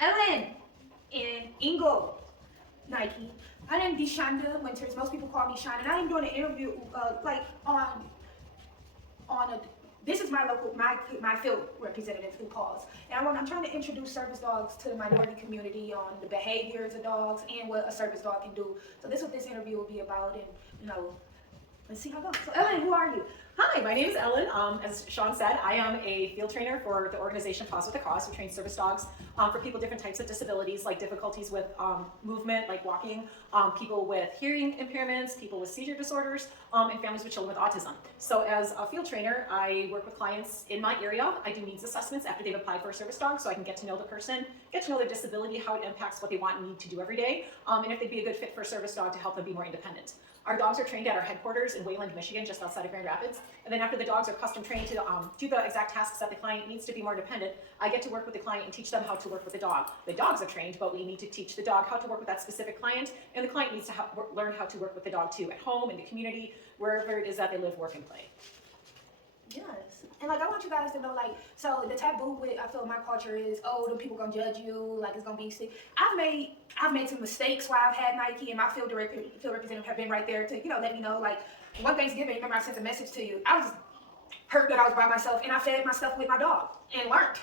Ellen and Ingo Nike. My name is Deshonda Winters. Most people call me Shine, and I am doing an interview like on a. This is my local my field representative through Paws, and I'm trying to introduce service dogs to the minority community on the behaviors of dogs and what a service dog can do. So this is what this interview will be about, and let's see how it goes. So Ellen, who are you? Hi, my name is Ellen. As Sean said, I am a field trainer for the organization Paws with a Cause. We train service dogs for people with different types of disabilities, like difficulties with movement, like walking, people with hearing impairments, people with seizure disorders, and families with children with autism. So as a field trainer, I work with clients in my area. I do needs assessments after they've applied for a service dog, so I can get to know the person, get to know their disability, how it impacts what they want and need to do every day, and if they'd be a good fit for a service dog to help them be more independent. Our dogs are trained at our headquarters in Wayland, Michigan, just outside of Grand Rapids. And then after the dogs are custom trained to do the exact tasks that the client needs to be more independent, I get to work with the client and teach them how to work with the dog. The dogs are trained, but we need to teach the dog how to work with that specific client, and the client needs to learn how to work with the dog too, at home, in the community, wherever it is that they live, work, and play. Yes. And I want you guys to know, so the taboo with, I feel my culture is, oh, the people gonna judge you, it's gonna be sick. I've made some mistakes while I've had Nike, and my field representative have been right there to, let me know, one Thanksgiving, remember I sent a message to you. I was hurt that I was by myself, and I fed myself with my dog, and learned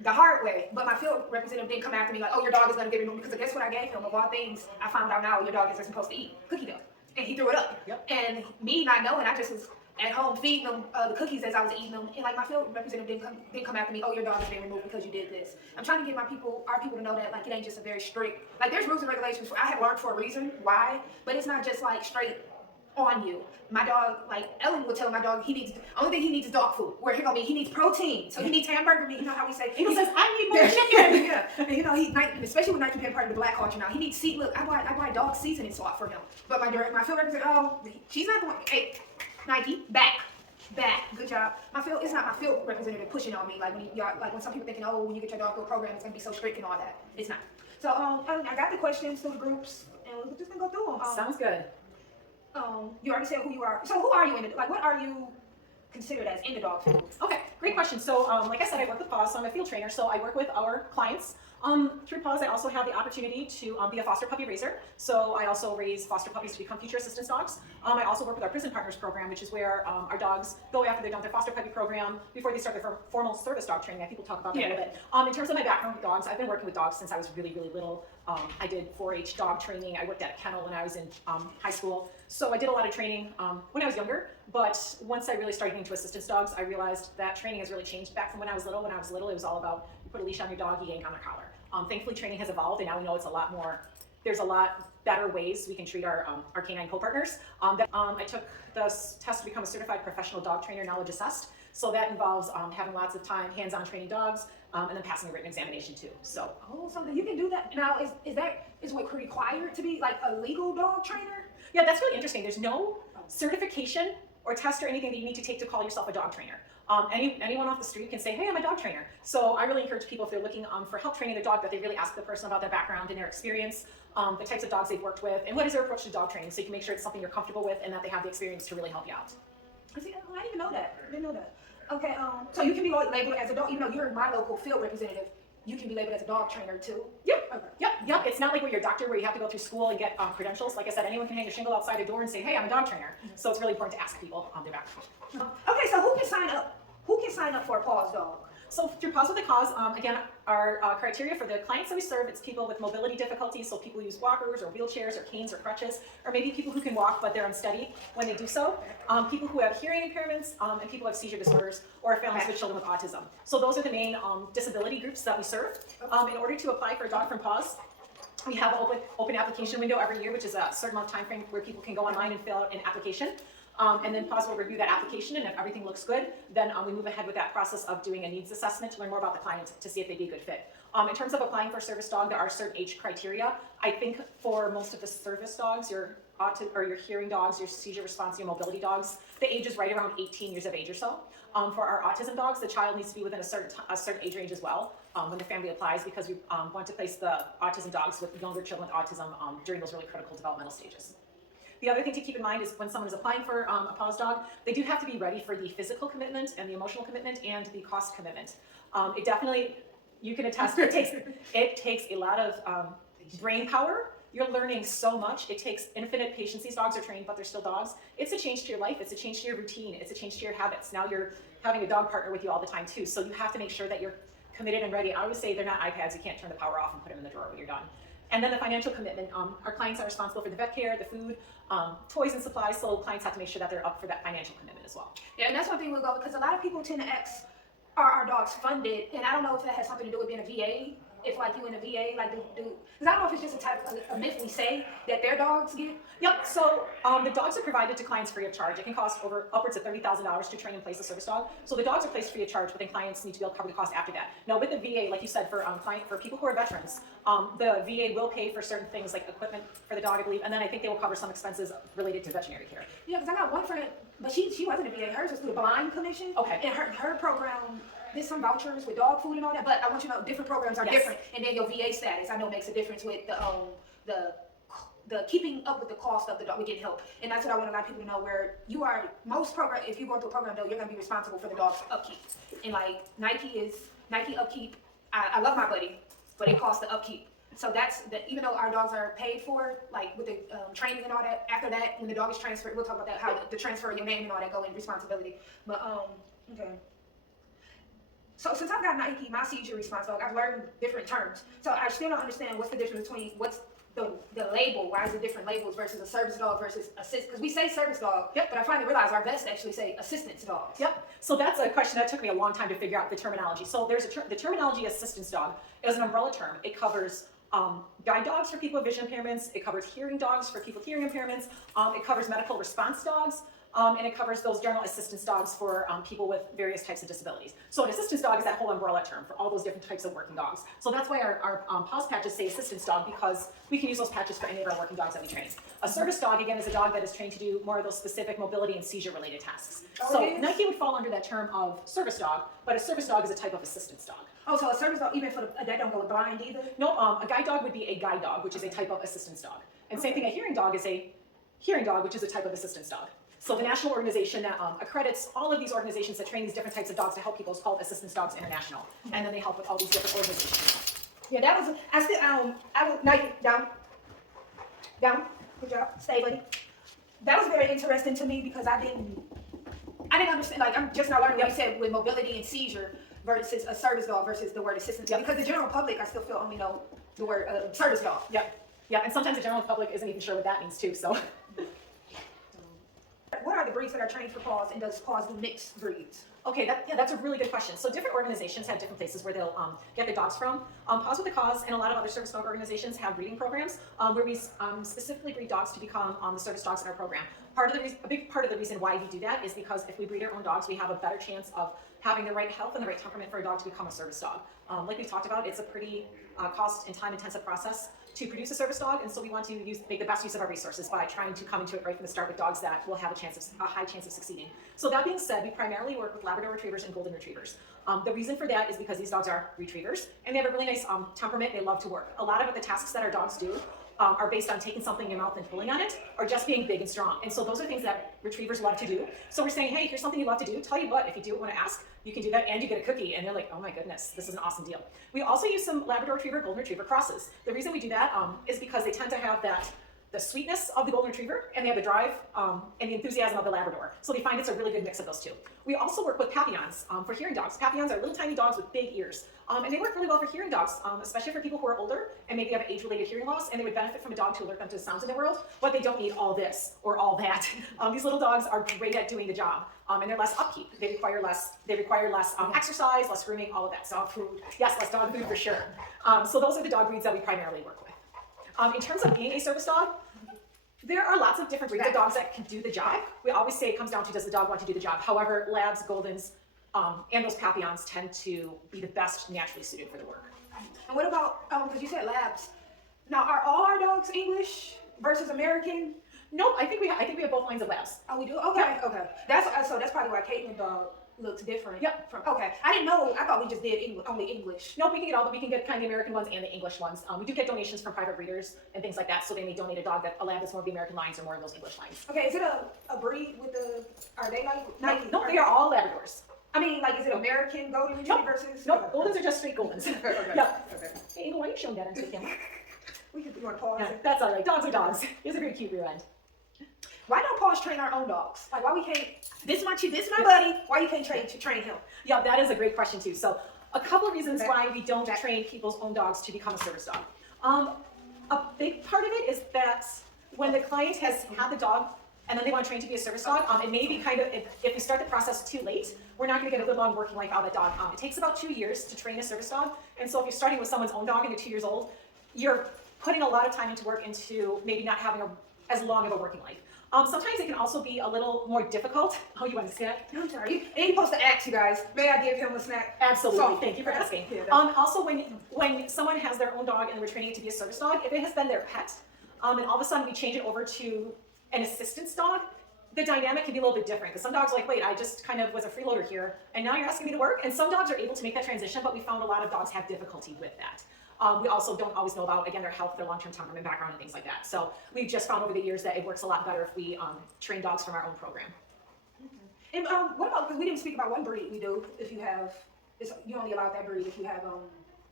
the hard way. But my field representative didn't come after me oh, your dog is gonna get removed, because guess what I gave him? Of all things, I found out now your dog isn't supposed to eat cookie dough. And he threw it up. Yep. And me not knowing, I just was at home feeding them the cookies as I was eating them, and my field representative didn't come after me. Oh, your dog is being removed because you did this. I'm trying to get our people to know that it ain't just a very strict. There's rules and regulations. I have learned for a reason why, but it's not just straight on you. My dog, Ellen would tell my dog only thing he needs is dog food. Where he needs protein, so he needs hamburger meat. You know how we say? He says, I need more chicken. Yeah, and especially with Nike being part of the black culture now, he needs look, I buy dog seasoning salt for him. But my field representative, oh, she's not the one. Hey, Nike, back, good job. It's not my field representative pushing on me when some people thinking, oh, when you get your dog through a program, it's gonna be so strict and all that. It's not. So I got the questions to the groups, and we're just gonna go through them. Sounds good. You already said who you are. So who are you in it? What are you considered as in the dog field? Okay, great question. So like I said, I work with Paws, so I'm a field trainer, so I work with our clients. Through Paws, I also have the opportunity to be a foster puppy raiser. So I also raise foster puppies to become future assistance dogs. I also work with our prison partners program, which is where our dogs go after they've done their foster puppy program before they start their formal service dog training. People talk about that a little bit. In terms of my background with dogs, I've been working with dogs since I was really, really little. I did 4-H dog training. I worked at a kennel when I was in high school. So I did a lot of training when I was younger, but once I really started getting into assistance dogs, I realized that training has really changed back from when I was little. When I was little, it was all about you put a leash on your dog, you yank on their collar. Thankfully, training has evolved, and now we know it's a lot more. There's a lot better ways we can treat our canine co-partners. I took the test to become a certified professional dog trainer, knowledge assessed. So that involves having lots of time, hands-on training dogs, and then passing the written examination too. So something you can do that now. Is what required to be a legal dog trainer? Yeah, that's really interesting. There's no certification or test or anything that you need to take to call yourself a dog trainer. Anyone off the street can say, hey, I'm a dog trainer. So I really encourage people, if they're looking for help training their dog, that they really ask the person about their background and their experience, the types of dogs they've worked with, and what is their approach to dog training, so you can make sure it's something you're comfortable with and that they have the experience to really help you out. See, I didn't even know that. I didn't know that. Okay, so you can be labeled as a dog, even though you're my local field representative, you can be labeled as a dog trainer too? Yep. Okay. Yep. It's not like you're a doctor where you have to go through school and get credentials. Like I said, anyone can hang a shingle outside a door and say, hey, I'm a dog trainer. Mm-hmm. So it's really important to ask people their background. Okay, so who can sign up? Who can sign up for a Paws dog? So through Paws with a Cause, again, our criteria for the clients that we serve, it's people with mobility difficulties, so people who use walkers or wheelchairs or canes or crutches, or maybe people who can walk but they're unsteady when they do so, people who have hearing impairments, and people who have seizure disorders, or families with children with autism. So those are the main disability groups that we serve. In order to apply for a dog from Paws, we have an open application window every year, which is a certain amount of time frame where people can go online and fill out an application. And then Paws will review that application, and if everything looks good, then we move ahead with that process of doing a needs assessment to learn more about the client to see if they'd be a good fit. In terms of applying for a service dog, there are certain age criteria. I think for most of the service dogs, your hearing dogs, your seizure response, your mobility dogs, the age is right around 18 years of age or so. For our autism dogs, the child needs to be within a certain age range as well when the family applies, because we want to place the autism dogs with younger children with autism during those really critical developmental stages. The other thing to keep in mind is when someone is applying for a Paws dog, they do have to be ready for the physical commitment and the emotional commitment and the cost commitment. you can attest. It takes a lot of brain power. You're learning so much. It takes infinite patience. These dogs are trained, but they're still dogs. It's a change to your life. It's a change to your routine. It's a change to your habits. Now you're having a dog partner with you all the time too. So you have to make sure that you're committed and ready. I always say they're not iPads. You can't turn the power off and put them in the drawer when you're done. And then the financial commitment. Our clients are responsible for the vet care, the food, toys and supplies. So clients have to make sure that they're up for that financial commitment as well. Yeah, and that's one thing we'll go, because a lot of people tend to ask, are our dogs funded? And I don't know if that has something to do with being a VA. If like you in a VA, like because I don't know if it's just a type of a myth we say that their dogs get. Yep. So the dogs are provided to clients free of charge. It can cost upwards of $30,000 to train and place a service dog. So the dogs are placed free of charge, but then clients need to be able to cover the cost after that. Now with the VA, like you said, for people who are veterans, the VA will pay for certain things like equipment for the dog, I believe, and then I think they will cover some expenses related to veterinary care. Yeah, because I got one friend, but she wasn't a VA. Hers was through the Blind Commission. Okay. And her program. There's some vouchers with dog food and all that, but I want you to know different programs are different, and then your VA status I know makes a difference with the keeping up with the cost of the dog. We get help, and that's what I want a lot of people to know. Where you are, most program, if you go through a program though, you're gonna be responsible for the dog's upkeep, and like Nike upkeep. I love my buddy, but it costs the upkeep. So that's even though our dogs are paid for, like with the training and all that. After that, when the dog is transferred, we'll talk about that, how the transfer of your name and all that go in responsibility. But okay. So since I've got Nike, my seizure response dog, I've learned different terms. So I still don't understand what's the difference between what's the label, why is it different labels versus a service dog versus assist, because we say service dog, yep. But I finally realized our vets actually say assistance dogs. Yep. So that's a question that took me a long time to figure out the terminology. So there's the terminology assistance dog is an umbrella term. It covers guide dogs for people with vision impairments. It covers hearing dogs for people with hearing impairments. It covers medical response dogs. And it covers those general assistance dogs for people with various types of disabilities. So an assistance dog is that whole umbrella term for all those different types of working dogs. So that's why our Paws patches say assistance dog, because we can use those patches for any of our working dogs that we train. A service dog, again, is a dog that is trained to do more of those specific mobility and seizure related tasks. So Nike would fall under that term of service dog, but a service dog is a type of assistance dog. Oh, so a service dog, even for that don't go with blind either? No, a guide dog would be a guide dog, which is a type of assistance dog. And same thing, a hearing dog is a hearing dog, which is a type of assistance dog. So the national organization that accredits all of these organizations that train these different types of dogs to help people is called Assistance Dogs International. And then they help with all these different organizations. Yeah, that was, I was, Nike, down, good job, stay buddy. That was very interesting to me because I didn't understand, like I'm just now learning what you said with mobility and seizure versus a service dog versus the word assistance dog. Because the general public, I still feel only know the word service dog. Yep, and sometimes the general public isn't even sure what that means too, so. What are the breeds that are trained for Paws, and does Paws do mixed breeds? Okay, that's a really good question. So different organizations have different places where they'll get the dogs from. Paws with a Cause and a lot of other service dog organizations have breeding programs where we specifically breed dogs to become the service dogs in our program. A big part of the reason why we do that is because if we breed our own dogs, we have a better chance of having the right health and the right temperament for a dog to become a service dog. Like we talked about, it's a pretty cost and time intensive process to produce a service dog, and so we want to make the best use of our resources by trying to come into it right from the start with dogs that will have a high chance of succeeding. So that being said, we primarily work with Labrador Retrievers and Golden Retrievers. The reason for that is because these dogs are retrievers, and they have a really nice temperament. They love to work. A lot of the tasks that our dogs do are based on taking something in your mouth and pulling on it, or just being big and strong. And so those are things that retrievers love to do. So we're saying, hey, here's something you love to do. Tell you what, if you do want to ask, you can do that and you get a cookie. And they're like, oh my goodness, this is an awesome deal. We also use some Labrador Retriever, Golden Retriever crosses. The reason we do that is because they tend to have the sweetness of the Golden Retriever, and they have the drive and the enthusiasm of the Labrador. So they find it's a really good mix of those two. We also work with Papillons for hearing dogs. Papillons are little tiny dogs with big ears. And they work really well for hearing dogs, especially for people who are older and maybe have age-related hearing loss, and they would benefit from a dog to alert them to the sounds in the world, but they don't need all this or all that. These little dogs are great at doing the job, and they're less upkeep. They require less exercise, less grooming, all of that. Dog food. Yes, less dog food for sure. So those are the dog breeds that we primarily work with. In terms of being a service dog, there are lots of different breeds of dogs that can do the job. We always say it comes down to, does the dog want to do the job? However, Labs, Goldens, and those Papillons tend to be the best naturally suited for the work. And what about, because you said Labs. Now, are all our dogs English versus American? Nope, I think we have both lines of Labs. Oh, we do? Okay, yep. Okay. That's probably why Caitlin's dog looks different. Yep. Okay, I didn't know. I thought we just did only English. No, we can get all, but we can get kind of the American ones and the English ones. We do get donations from private breeders and things like that, so they may donate a lab that's more of the American lines or more of those English lines. Okay, is it a breed with are they like? No, they are all Labradors. I mean, like, is it American Golden Retriever versus? Nope, Goldens are just straight Goldens. Okay. Yep. Okay. Hey, Ava, why are you showing that into the camera? We want to pause. Yeah, that's all right. Dogs are dogs. He has a very cute rear end. Why don't Paws train our own dogs? Like, why we can't? This my buddy. Why you can't train him? Yeah, that is a great question too. So, a couple of reasons why we don't train people's own dogs to become a service dog. A big part of it is that when the client has had the dog and then they want to train to be a service dog, it may be kind of, if we start the process too late, we're not going to get a good long working life out of that dog. It takes about 2 years to train a service dog. And so if you're starting with someone's own dog and they're 2 years old, you're putting a lot of time into work into maybe not having as long of a working life. Sometimes it can also be a little more difficult. Oh, you want a snack? I'm sorry. And you're supposed to ask you guys, may I give him a snack? Absolutely. So, Thank you for asking. Yeah, Also, when someone has their own dog and we're training it to be a service dog, if it has been their pet, and all of a sudden we change it over to an assistance dog, the dynamic can be a little bit different. Because some dogs are like, wait, I just kind of was a freeloader here, and now you're asking me to work. And some dogs are able to make that transition, but we found a lot of dogs have difficulty with that. We also don't always know about, again, their health, their long-term temperament background, and things like that. So we've just found over the years that it works a lot better if we train dogs from our own program. And what about, because we didn't speak about one breed we do, if you have, you only allow that breed if you have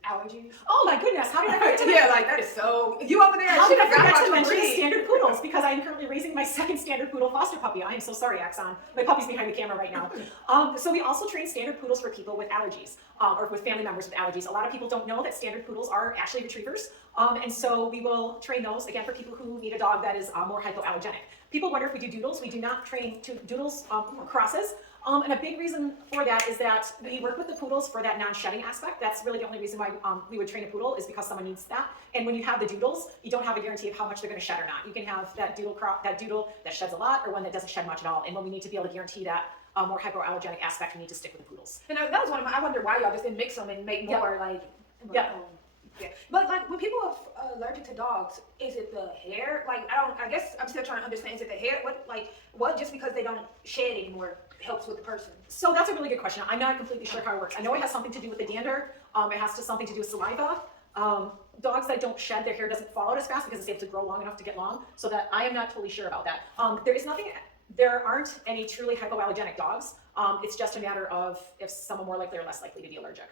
allergies. Oh my goodness, how did I forget to Yeah, like that is so, you over there, How did I forgot forget about to your mention breed. standard poodles? Because I am currently raising my second standard poodle foster puppy. I am so sorry, Axon. My puppy's behind the camera right now. So we also train standard poodles for people with allergies, or with family members with allergies. A lot of people don't know that standard poodles are actually retrievers. And so we will train those, again, for people who need a dog that is more hypoallergenic. People wonder if we do doodles. We do not train doodles crosses. And a big reason for that is that we work with the poodles for that non-shedding aspect. That's really the only reason why we would train a poodle, is because someone needs that. And when you have the doodles, you don't have a guarantee of how much they're going to shed or not. You can have that doodle that sheds a lot, or one that doesn't shed much at all. And when we need to be able to guarantee that more hypoallergenic aspect, we need to stick with the poodles. And that was one of my, I wonder why y'all just didn't mix them and make more Yeah. Yeah, but like when people are allergic to dogs, is it the hair? Like I guess I'm still trying to understand. Is it the hair? What? Just because they don't shed anymore helps with the person? So that's a really good question. I'm not completely sure how it works. I know it has something to do with the dander. It has something to do with saliva. Dogs that don't shed, their hair doesn't fall out as fast because it's able to grow long enough to get long. So that I am not totally sure about that. There aren't any truly hypoallergenic dogs. It's just a matter of if someone more likely or less likely to be allergic.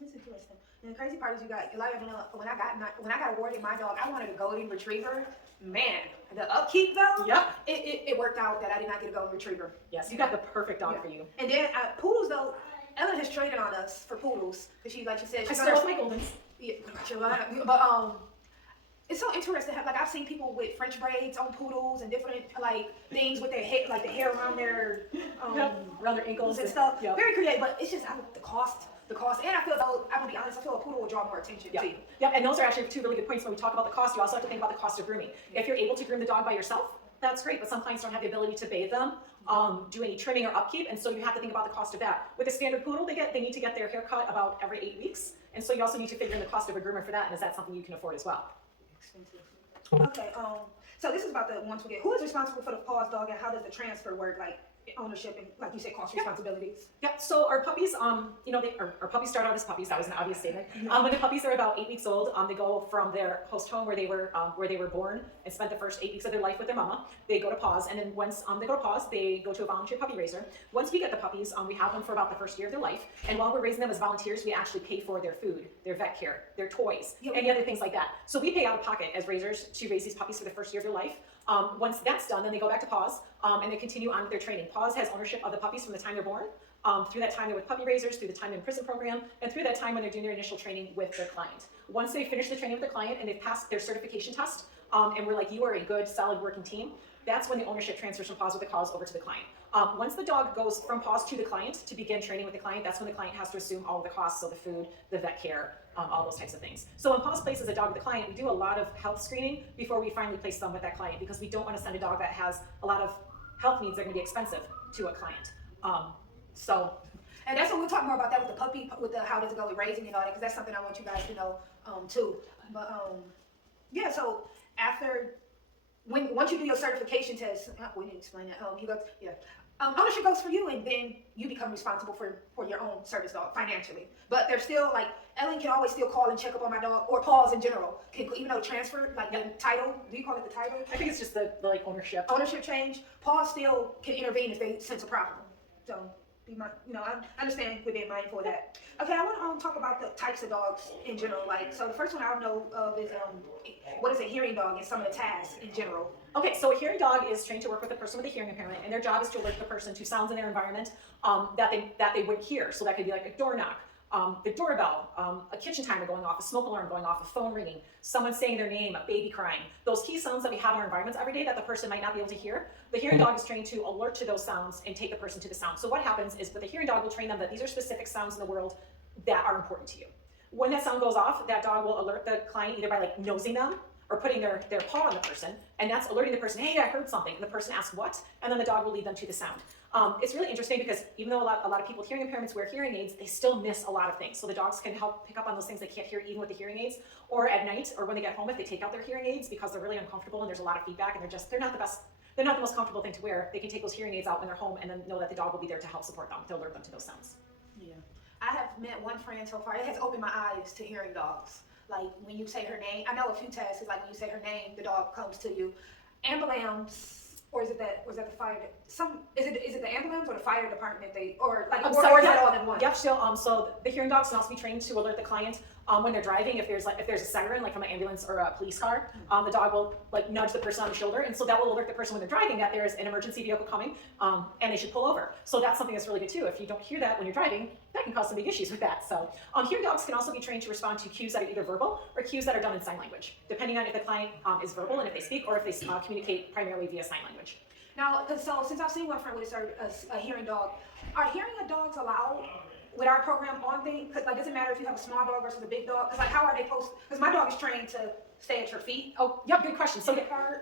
That's interesting. And the crazy part is, you got a lot of when I got awarded my dog, I wanted a golden retriever. Man, the upkeep though, Yep. it worked out that I did not get a golden retriever. Yes, you got the perfect dog for you. And then poodles though, Ellen has traded on us for poodles. She said, I start with my Goldens. Yeah, but it's so interesting. Like I've seen people with French braids on poodles and different like things with their hair, like the hair around their around their ankles and stuff. Yep. Very creative, but it's just the cost. And I feel though, I'm gonna be honest, I feel a poodle will draw more attention to you. Yep, and those are actually two really good points. When we talk about the cost, you also have to think about the cost of grooming. If you're able to groom the dog by yourself, that's great, but some clients don't have the ability to bathe them, do any trimming or upkeep, and so you have to think about the cost of that. With a standard poodle, they need to get their hair cut about every 8 weeks, and so you also need to figure in the cost of a groomer for that, and is that something you can afford as well? Expensive. Okay, so this is about the ones we get. Who is responsible for the Paws dog, and how does the transfer work? Like ownership and, like you said, cost responsibilities. Yeah, so our puppies, our puppies start out as puppies. That was an obvious statement. When the puppies are about 8 weeks old, they go from their host home where they were born and spent the first 8 weeks of their life with their mama. They go to Paws, and then once they go to Paws, they go to a volunteer puppy raiser. Once we get the puppies, we have them for about the first year of their life. And while we're raising them as volunteers, we actually pay for their food, their vet care, their toys, any other things like that. So we pay out of pocket as raisers to raise these puppies for the first year of their life. Once that's done, then they go back to Paws, and they continue on with their training. Paws has ownership of the puppies from the time they're born, through that time they're with puppy raisers, through the time in prison program, and through that time when they're doing their initial training with their client. Once they finish the training with the client and they've passed their certification test, and we're like, you are a good, solid working team, that's when the ownership transfers from Paws with the cause over to the client. Once the dog goes from Paws to the client to begin training with the client, that's when the client has to assume all of the costs, so the food, the vet care, all those types of things. So when Paws places a dog with the client, we do a lot of health screening before we finally place them with that client, because we don't want to send a dog that has a lot of health needs that are going to be expensive to a client. And that's what we'll talk more about that with the puppy, with the how does it go with raising and all that, because that's something I want you guys to know too. But yeah, so once you do your certification test, we didn't explain that. Ownership goes for you, and then you become responsible for your own service dog financially. But there's still, like, Ellen can always still call and check up on my dog, or Paws in general. Even though transfer, like the title, do you call it the title? I think it's just the ownership. Ownership change. Paws still can intervene if they sense a problem. So be my, I understand we're being mindful of that. Okay, I want to talk about the types of dogs in general. Like, so the first one I know of is what is a hearing dog and some of the tasks in general. Okay, so a hearing dog is trained to work with a person with a hearing impairment, and their job is to alert the person to sounds in their environment that they wouldn't hear. So that could be like a door knock, the doorbell, a kitchen timer going off, a smoke alarm going off, a phone ringing, someone saying their name, a baby crying. Those key sounds that we have in our environments every day that the person might not be able to hear. The hearing dog is trained to alert to those sounds and take the person to the sound. So what happens is with the hearing dog, we'll train them that these are specific sounds in the world that are important to you. When that sound goes off, that dog will alert the client either by like nosing them or putting their paw on the person, and that's alerting the person, hey, I heard something. And the person asks what, and then the dog will lead them to the sound. It's really interesting because even though a lot of people with hearing impairments wear hearing aids, they still miss a lot of things. So the dogs can help pick up on those things they can't hear even with the hearing aids, or at night, or when they get home, if they take out their hearing aids because they're really uncomfortable and there's a lot of feedback and they're not the most comfortable thing to wear. They can take those hearing aids out when they're home and then know that the dog will be there to help support them, to alert them to those sounds. Yeah. I have met one friend so far. It has opened my eyes to hearing dogs. Like when you say her name, I know a few tasks is like when you say her name, the dog comes to you. Ambulance, or is it the fire? Is it the ambulance or the fire department? Or is that all in one? Yep. So the hearing dogs can also be trained to alert the client when they're driving. If there's a siren, like from an ambulance or a police car, the dog will like nudge the person on the shoulder, and so that will alert the person when they're driving that there's an emergency vehicle coming, and they should pull over. So that's something that's really good too. If you don't hear that when you're driving, that can cause some big issues with that. So hearing dogs can also be trained to respond to cues that are either verbal or cues that are done in sign language, depending on if the client is verbal and if they speak, or if they communicate primarily via sign language. Now, so since I've seen one friend with a hearing dog, are hearing dogs allowed with our program on things? Because like, does it matter if you have a small dog versus a big dog? Because like, how are they because my dog is trained to stay at your feet. Oh, yep, good question. So,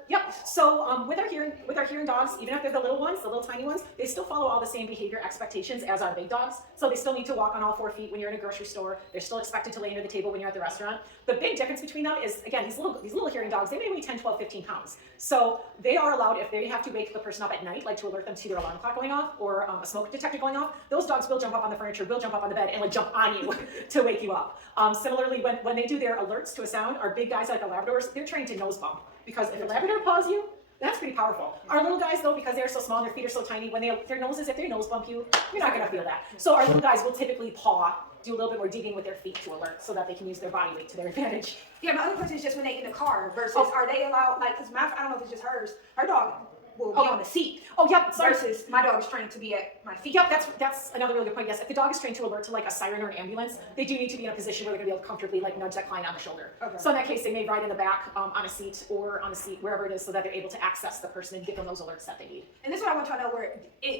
yep. So, with our hearing dogs, even if they're the little ones, the little tiny ones, they still follow all the same behavior expectations as our big dogs. So they still need to walk on all 4 feet when you're in a grocery store. They're still expected to lay under the table when you're at the restaurant. The big difference between them is, again, these little hearing dogs, they may weigh 10, 12, 15 pounds. So they are allowed, if they have to wake the person up at night, like to alert them to their alarm clock going off or a smoke detector going off, those dogs will jump up on the furniture, will jump up on the bed, and like jump on you to wake you up. Similarly, when they do their alerts to a sound, our big guys like the Labradors, they're trained to nose bump, because if a Labrador paws you, that's pretty powerful. Our little guys, though, because they're so small and their feet are so tiny, when their noses, if they nose bump you, you're not going to feel that. So our little guys will typically paw, do a little bit more digging with their feet to alert, so that they can use their body weight to their advantage. Yeah, my other question is just when they in the car versus are they allowed, like, because I don't know if it's just hers, her dog will be on the seat. Oh, yep. Sorry. Versus my dog is trained to be at my feet. Yep, that's another really good point. Yes, if the dog is trained to alert to like a siren or an ambulance, they do need to be in a position where they're going to be able to comfortably like nudge that client on the shoulder. Okay. So in that case, they may ride in the back on a seat or on a seat, wherever it is, so that they're able to access the person and give them those alerts that they need. And this is what I want you to know, where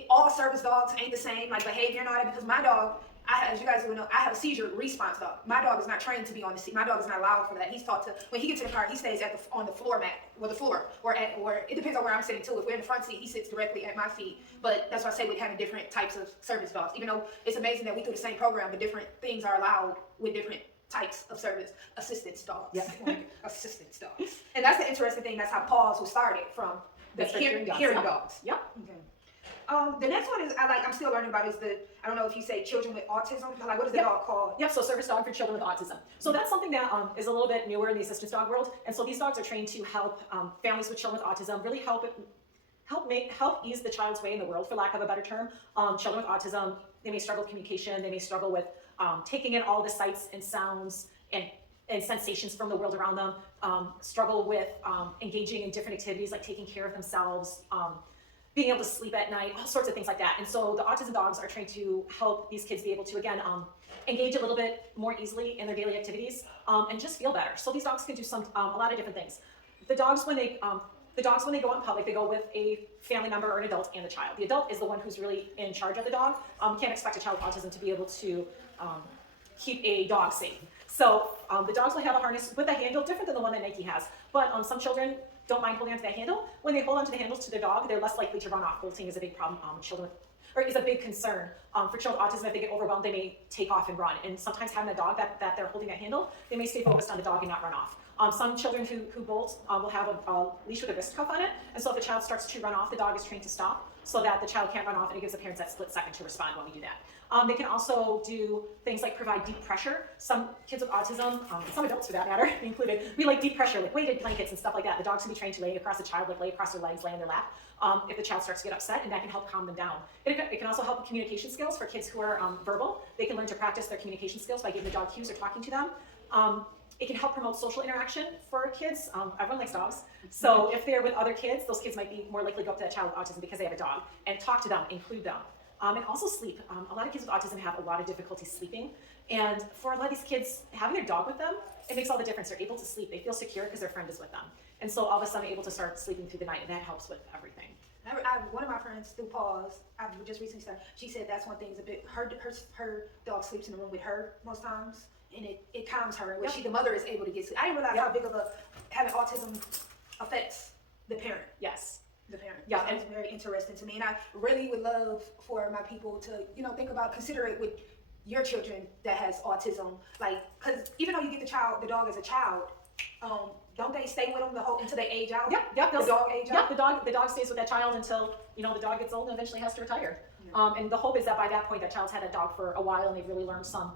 all service dogs ain't the same, like behavior and all that, because my dog, as you guys will know, I have a seizure response dog. My dog is not trained to be on the seat. My dog is not allowed for that. He's taught to, when he gets in the car, he stays on the floor mat, or the floor, or it depends on where I'm sitting too. If we're in the front seat, he sits directly at my feet. But that's why I say we have different types of service dogs. Even though it's amazing that we do the same program, but different things are allowed with different types of service assistance dogs. Yeah. Assistance dogs. And that's the interesting thing. That's how Paws was started, from the hearing dogs. Yep. Okay. The next one is I'm still learning about is I don't know if you say children with autism. Like, what is the dog called? Yep. So service dog for children with autism. So that's something that is a little bit newer in the assistance dog world. And so these dogs are trained to help families with children with autism, really help ease the child's way in the world, for lack of a better term. Children with autism, they may struggle with communication. They may struggle with taking in all the sights and sounds and sensations from the world around them. Struggle with engaging in different activities like taking care of themselves. Being able to sleep at night, all sorts of things like that. And so the autism dogs are trained to help these kids be able to, again, engage a little bit more easily in their daily activities and just feel better. So these dogs can do a lot of different things. The dogs, when they go out in public, they go with a family member or an adult and the child. The adult is the one who's really in charge of the dog. You can't expect a child with autism to be able to keep a dog safe. So the dogs will have a harness with a handle different than the one that Nike has. But some children don't mind holding onto that handle. When they hold onto the handles to their dog, they're less likely to run off. Bolting is a big problem is a big concern. For children with autism, if they get overwhelmed, they may take off and run. And sometimes having a dog that they're holding that handle, they may stay focused on the dog and not run off. Some children who bolt will have a leash with a wrist cuff on it. And so if the child starts to run off, the dog is trained to stop. so that the child can't run off, and it gives the parents that split second to respond when we do that. They can also do things like provide deep pressure. Some kids with autism, some adults for that matter, included, we like deep pressure, like weighted blankets and stuff like that. The dogs can be trained to lay across the child, like lay across their legs, lay on their lap, if the child starts to get upset, and that can help calm them down. It can also help with communication skills for kids who are verbal. They can learn to practice their communication skills by giving the dog cues or talking to them. It can help promote social interaction for kids. Everyone likes dogs. So if they're with other kids, those kids might be more likely to go up to that child with autism because they have a dog and talk to them, include them. And also sleep. A lot of kids with autism have a lot of difficulty sleeping. And for a lot of these kids, having their dog with them, it makes all the difference. They're able to sleep. They feel secure because their friend is with them. And so all of a sudden, they're able to start sleeping through the night, and that helps with everything. One of my friends through Paws, I've just recently started, she said that's one thing is a bit, her dog sleeps in the room with her most times, and it calms her, where the mother is able to get sleep. I didn't realize how big of having autism affects the parent. Yes. The parent. Yeah, so it's very interesting to me, and I really would love for my people to, think about, consider it with your children that has autism, like, because even though you get the dog as a child, don't they stay with them until they age out? Yep. The dog age out. The dog stays with that child until the dog gets old and eventually has to retire. Yeah. And the hope is that by that point, that child's had a dog for a while and they've really learned some.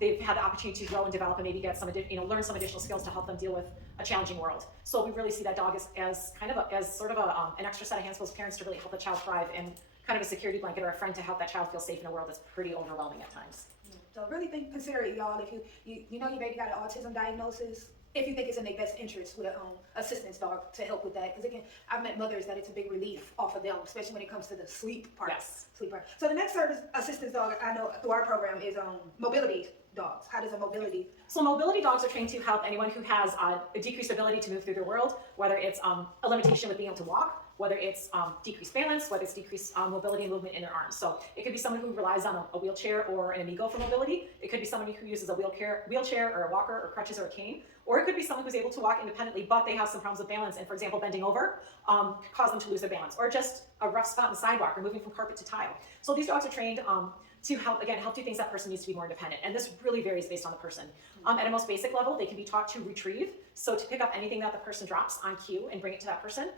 They've had the opportunity to grow and develop and maybe get some, learn some additional skills to help them deal with a challenging world. So we really see that dog as kind of an extra set of hands for those parents to really help the child thrive, and kind of a security blanket or a friend to help that child feel safe in a world that's pretty overwhelming at times. So really consider it, y'all. If you know your baby got an autism diagnosis, if you think it's in their best interest with an assistance dog to help with that. Because again, I've met mothers that it's a big relief off of them, especially when it comes to the sleep part. Yes. Sleep part. So the next service assistance dog I know through our program is mobility dogs. How does a mobility? So mobility dogs are trained to help anyone who has a decreased ability to move through the world, whether it's a limitation with being able to walk, whether it's decreased balance, whether it's decreased mobility and movement in their arms. So it could be someone who relies on a wheelchair or an amigo for mobility. It could be someone who uses a wheelchair or a walker or crutches or a cane. Or it could be someone who's able to walk independently, but they have some problems with balance, and for example, bending over cause them to lose their balance, or just a rough spot on the sidewalk, or moving from carpet to tile. So these dogs are trained to help do things that person needs to be more independent. And this really varies based on the person. At a most basic level, they can be taught to retrieve, so to pick up anything that the person drops on cue and bring it to that person.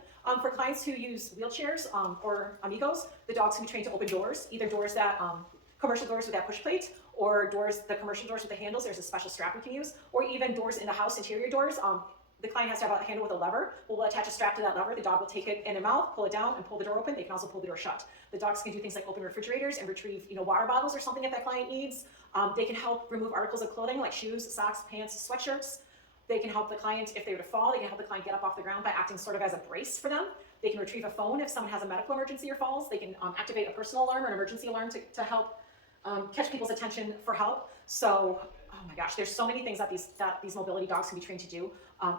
For clients who use wheelchairs or amigos, the dogs can be trained to open doors, either doors that, commercial doors with that push plate, or the commercial doors with the handles. There's a special strap we can use, or even doors in the house, interior doors. The client has to have a handle with a lever. We'll attach a strap to that lever. The dog will take it in their mouth, pull it down, and pull the door open. They can also pull the door shut. The dogs can do things like open refrigerators and retrieve, water bottles or something if that client needs. They can help remove articles of clothing like shoes, socks, pants, sweatshirts. They can help the client, if they were to fall, they can help the client get up off the ground by acting sort of as a brace for them. They can retrieve a phone if someone has a medical emergency or falls. They can activate a personal alarm or an emergency alarm to help catch people's attention for help. So, oh my gosh, there's so many things that these mobility dogs can be trained to do.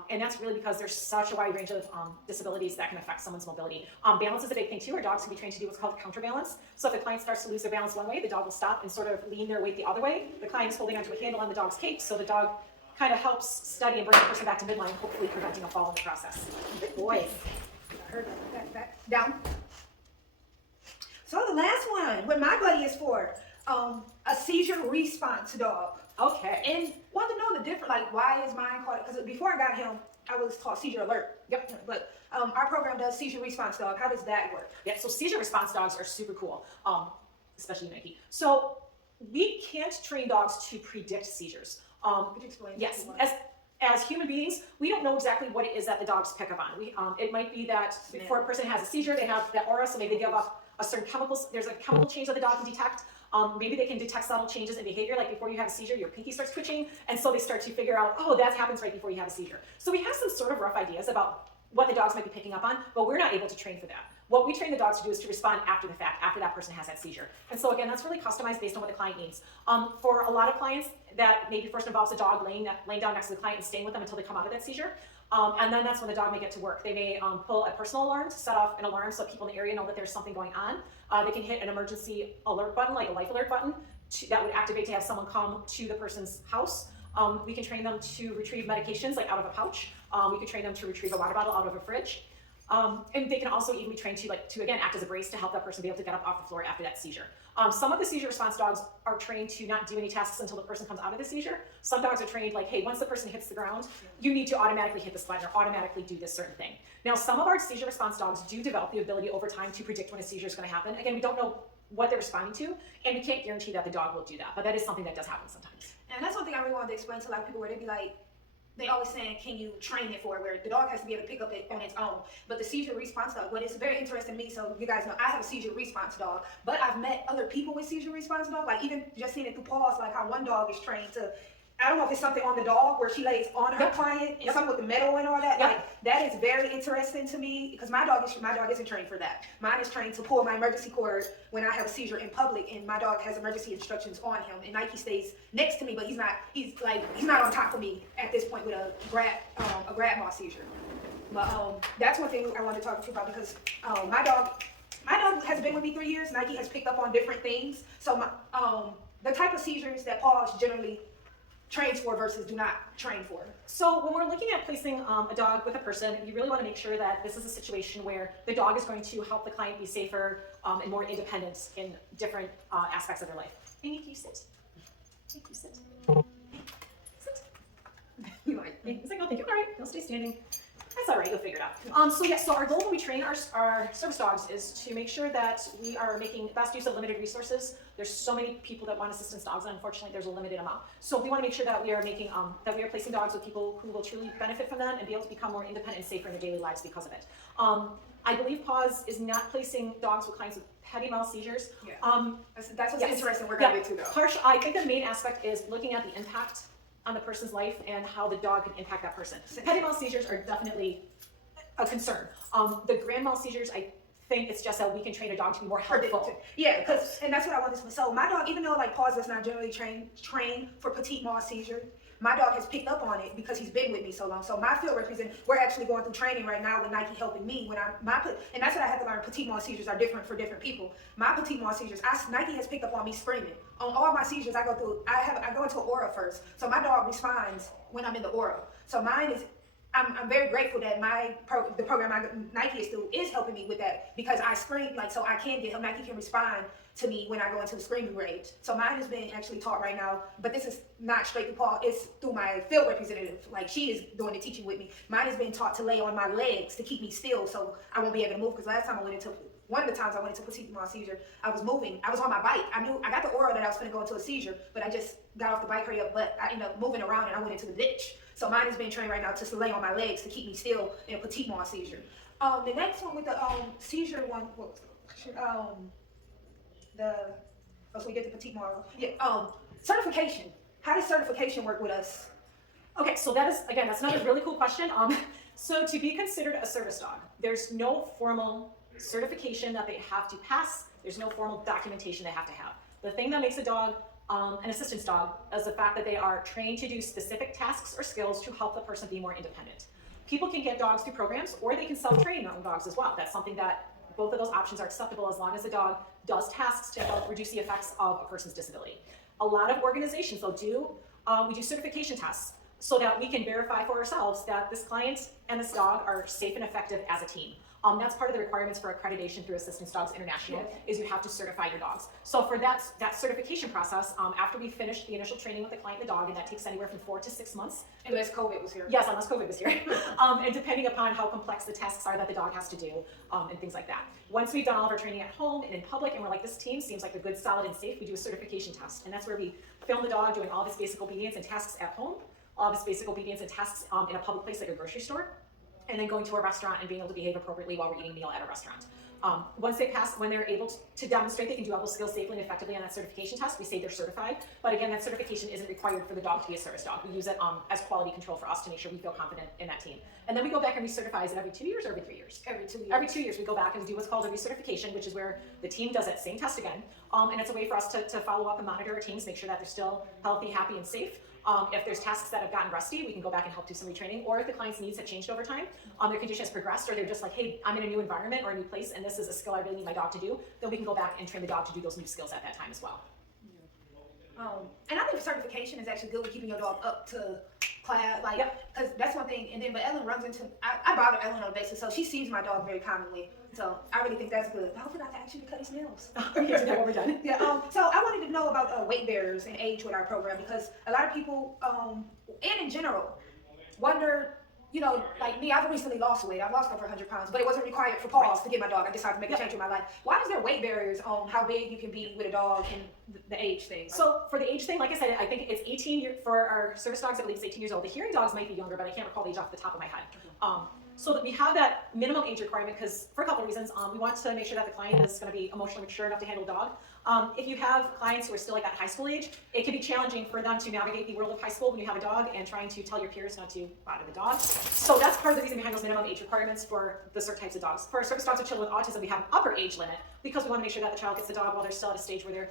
And that's really because there's such a wide range of disabilities that can affect someone's mobility. Balance is a big thing too. Our dogs can be trained to do what's called counterbalance. So if the client starts to lose their balance one way, the dog will stop and sort of lean their weight the other way. The client is holding onto a handle on the dog's cape, so the dog kind of helps steady and bring the person back to midline, hopefully preventing a fall in the process. Good boy. I heard that. Back down. So the last one, what my buddy is for, a seizure response dog. Okay. And want to know the difference, like why is mine called, because before I got him, I was taught seizure alert. Yep. But our program does seizure response dog. How does that work? Yeah, so seizure response dogs are super cool, especially Nike. So we can't train dogs to predict seizures. Could you explain? Yes. As human beings, we don't know exactly what it is that the dogs pick up on. It might be that before a person has a seizure, they have that aura, so maybe they give off a certain chemicals. There's a chemical change that the dog can detect. Maybe they can detect subtle changes in behavior, like before you have a seizure, your pinky starts twitching, and so they start to figure out, oh, that happens right before you have a seizure. So we have some sort of rough ideas about what the dogs might be picking up on, but we're not able to train for that. What we train the dogs to do is to respond after the fact, after that person has that seizure. And so again, that's really customized based on what the client needs. For a lot of clients, that maybe first involves a dog laying down next to the client and staying with them until they come out of that seizure. And then that's when the dog may get to work. They may pull a personal alarm to set off an alarm so people in the area know that there's something going on. They can hit an emergency alert button, like a life alert button, that would activate to have someone come to the person's house. We can train them to retrieve medications like out of a pouch. We could train them to retrieve a water bottle out of a fridge. And they can also even be trained to again act as a brace to help that person be able to get up off the floor after that seizure. Some of the seizure response dogs are trained to not do any tasks until the person comes out of the seizure. Some dogs are trained like, hey, once the person hits the ground, you need to automatically hit the spot or automatically do this certain thing. Now, some of our seizure response dogs do develop the ability over time to predict when a seizure is going to happen. Again, we don't know what they're responding to, and we can't guarantee that the dog will do that, but that is something that does happen sometimes. And that's one thing I really wanted to explain to a lot of people where they be like, they always saying, can you train it for it, where the dog has to be able to pick up it on its own. But the seizure response dog, what is very interesting to me, so you guys know, I have a seizure response dog, but I've met other people with seizure response dog, like even just seeing it through Paws, like how one dog is trained to, I don't know if it's something on the dog where she lays on her client and something with the metal and all that. Like that is very interesting to me because my dog isn't trained for that. Mine is trained to pull my emergency cord when I have a seizure in public, and my dog has emergency instructions on him. And Nike stays next to me, but he's not on top of me at this point with a grab maul seizure. But that's one thing I wanted to talk to you about because my dog has been with me 3 years. Nike has picked up on different things. So the type of seizures that Paws generally trains for versus do not train for. So when we're looking at placing a dog with a person, you really want to make sure that this is a situation where the dog is going to help the client be safer and more independent in different aspects of their life. Amy, can you sit? Thank you, sit. Sit. He's like, oh, thank you. All right, he'll stay standing. That's all right, you'll figure it out. So our goal when we train our service dogs is to make sure that we are making best use of limited resources. There's so many people that want assistance dogs, and unfortunately there's a limited amount. So we want to make sure that we are making, that we are placing dogs with people who will truly benefit from them and be able to become more independent and safer in their daily lives because of it. I believe Paws is not placing dogs with clients with petit mal seizures. Yeah. That's what's interesting we're going to get to though. I think the main aspect is looking at the impact on the person's life and how the dog can impact that person. Petit mal seizures are definitely a concern. The grand mal seizures, I think it's just that we can train a dog to be more helpful. Yeah, and that's what I wanted to say. So my dog, even though like Paws does not generally train for petit mal seizure, my dog has picked up on it because he's been with me so long. So my field representative, we're actually going through training right now with Nike helping me and that's what I had to learn. Petit mal seizures are different for different people. My petit mal seizures, Nike has picked up on me screaming. On all my seizures, I go into an aura first. So my dog responds when I'm in the aura. So mine is, I'm very grateful that the program Nike is through is helping me with that because I scream so I can get him. Nike can respond to me when I go into the screaming rage. So mine has been actually taught right now, but this is not straight to Paul. It's through my field representative. Like she is doing the teaching with me. Mine has been taught to lay on my legs to keep me still so I won't be able to move. Because last time one of the times I went into petit mal seizure, I was moving. I was on my bike. I got the aura that I was going to go into a seizure, but I just got off the bike, hurry up. But I ended up moving around and I went into the ditch. So mine has been trained right now to lay on my legs to keep me still in a petit mal seizure. The next one with the seizure one, so we get the petit mal. Yeah. Certification. How does certification work with us? Okay, so that's another really cool question. So to be considered a service dog, there's no formal certification that they have to pass. There's no formal documentation they have to have. The thing that makes a dog an assistance dog is the fact that they are trained to do specific tasks or skills to help the person be more independent. People can get dogs through programs, or they can self-train their own dogs as well. That's something that both of those options are acceptable as long as the dog does tasks to help reduce the effects of a person's disability. A lot of organizations we do certification tests so that we can verify for ourselves that this client and this dog are safe and effective as a team. That's part of the requirements for accreditation through Assistance Dogs International is you have to certify your dogs. So for that certification process, after we finish the initial training with the client and the dog, and that takes anywhere from 4 to 6 months. Unless COVID was here. Yes, unless COVID was here. And depending upon how complex the tasks are that the dog has to do and things like that. Once we've done all of our training at home and in public and we're like, this team seems like they're good, solid, and safe, we do a certification test. And that's where we film the dog doing all of its basic obedience and tasks at home, all of its basic obedience and tasks in a public place like a grocery store, and then going to a restaurant and being able to behave appropriately while we're eating a meal at a restaurant. Once they pass, when they're able to demonstrate they can do all those skills safely and effectively on that certification test, we say they're certified. But again, that certification isn't required for the dog to be a service dog. We use it as quality control for us to make sure we feel confident in that team. And then we go back and recertify. Is it every 2 years or every 3 years? Every 2 years. Every 2 years we go back and do what's called a recertification, which is where the team does that same test again. And it's a way for us to follow up and monitor our teams, make sure that they're still healthy, happy, and safe. If there's tasks that have gotten rusty, we can go back and help do some retraining. Or if the client's needs have changed over time, their condition has progressed, or they're just like, hey, I'm in a new environment or a new place, and this is a skill I really need my dog to do, then we can go back and train the dog to do those new skills at that time as well. And I think certification is actually good with keeping your dog up to class, like, because that's one thing. And then, but Ellen runs into, I bother Ellen on a basis, so she sees my dog very commonly. So I really think that's good. I forgot to ask you to cut his nails. Okay, so now we're done. Yeah. So I wanted to know about weight bearers and age with our program, because a lot of people, and in general, wonder. You know, like me, I've recently lost weight. I've lost over 100 pounds, but it wasn't required for Paws to get my dog. I decided to make a change in my life. Why is there weight barriers on how big you can be with a dog and the age thing? So for the age thing, like I said, I think it's 18 for our service dogs. I believe it's 18 years old. The hearing dogs might be younger, but I can't recall the age off the top of my head. So that we have that minimum age requirement because for a couple of reasons. We want to make sure that the client is going to be emotionally mature enough to handle a dog. If you have clients who are still like at high school age, it can be challenging for them to navigate the world of high school when you have a dog and trying to tell your peers not to bother the dog. So that's part of the reason behind those minimum age requirements for the certain types of dogs. For service dogs with children with autism, we have an upper age limit because we want to make sure that the child gets the dog while they're still at a stage where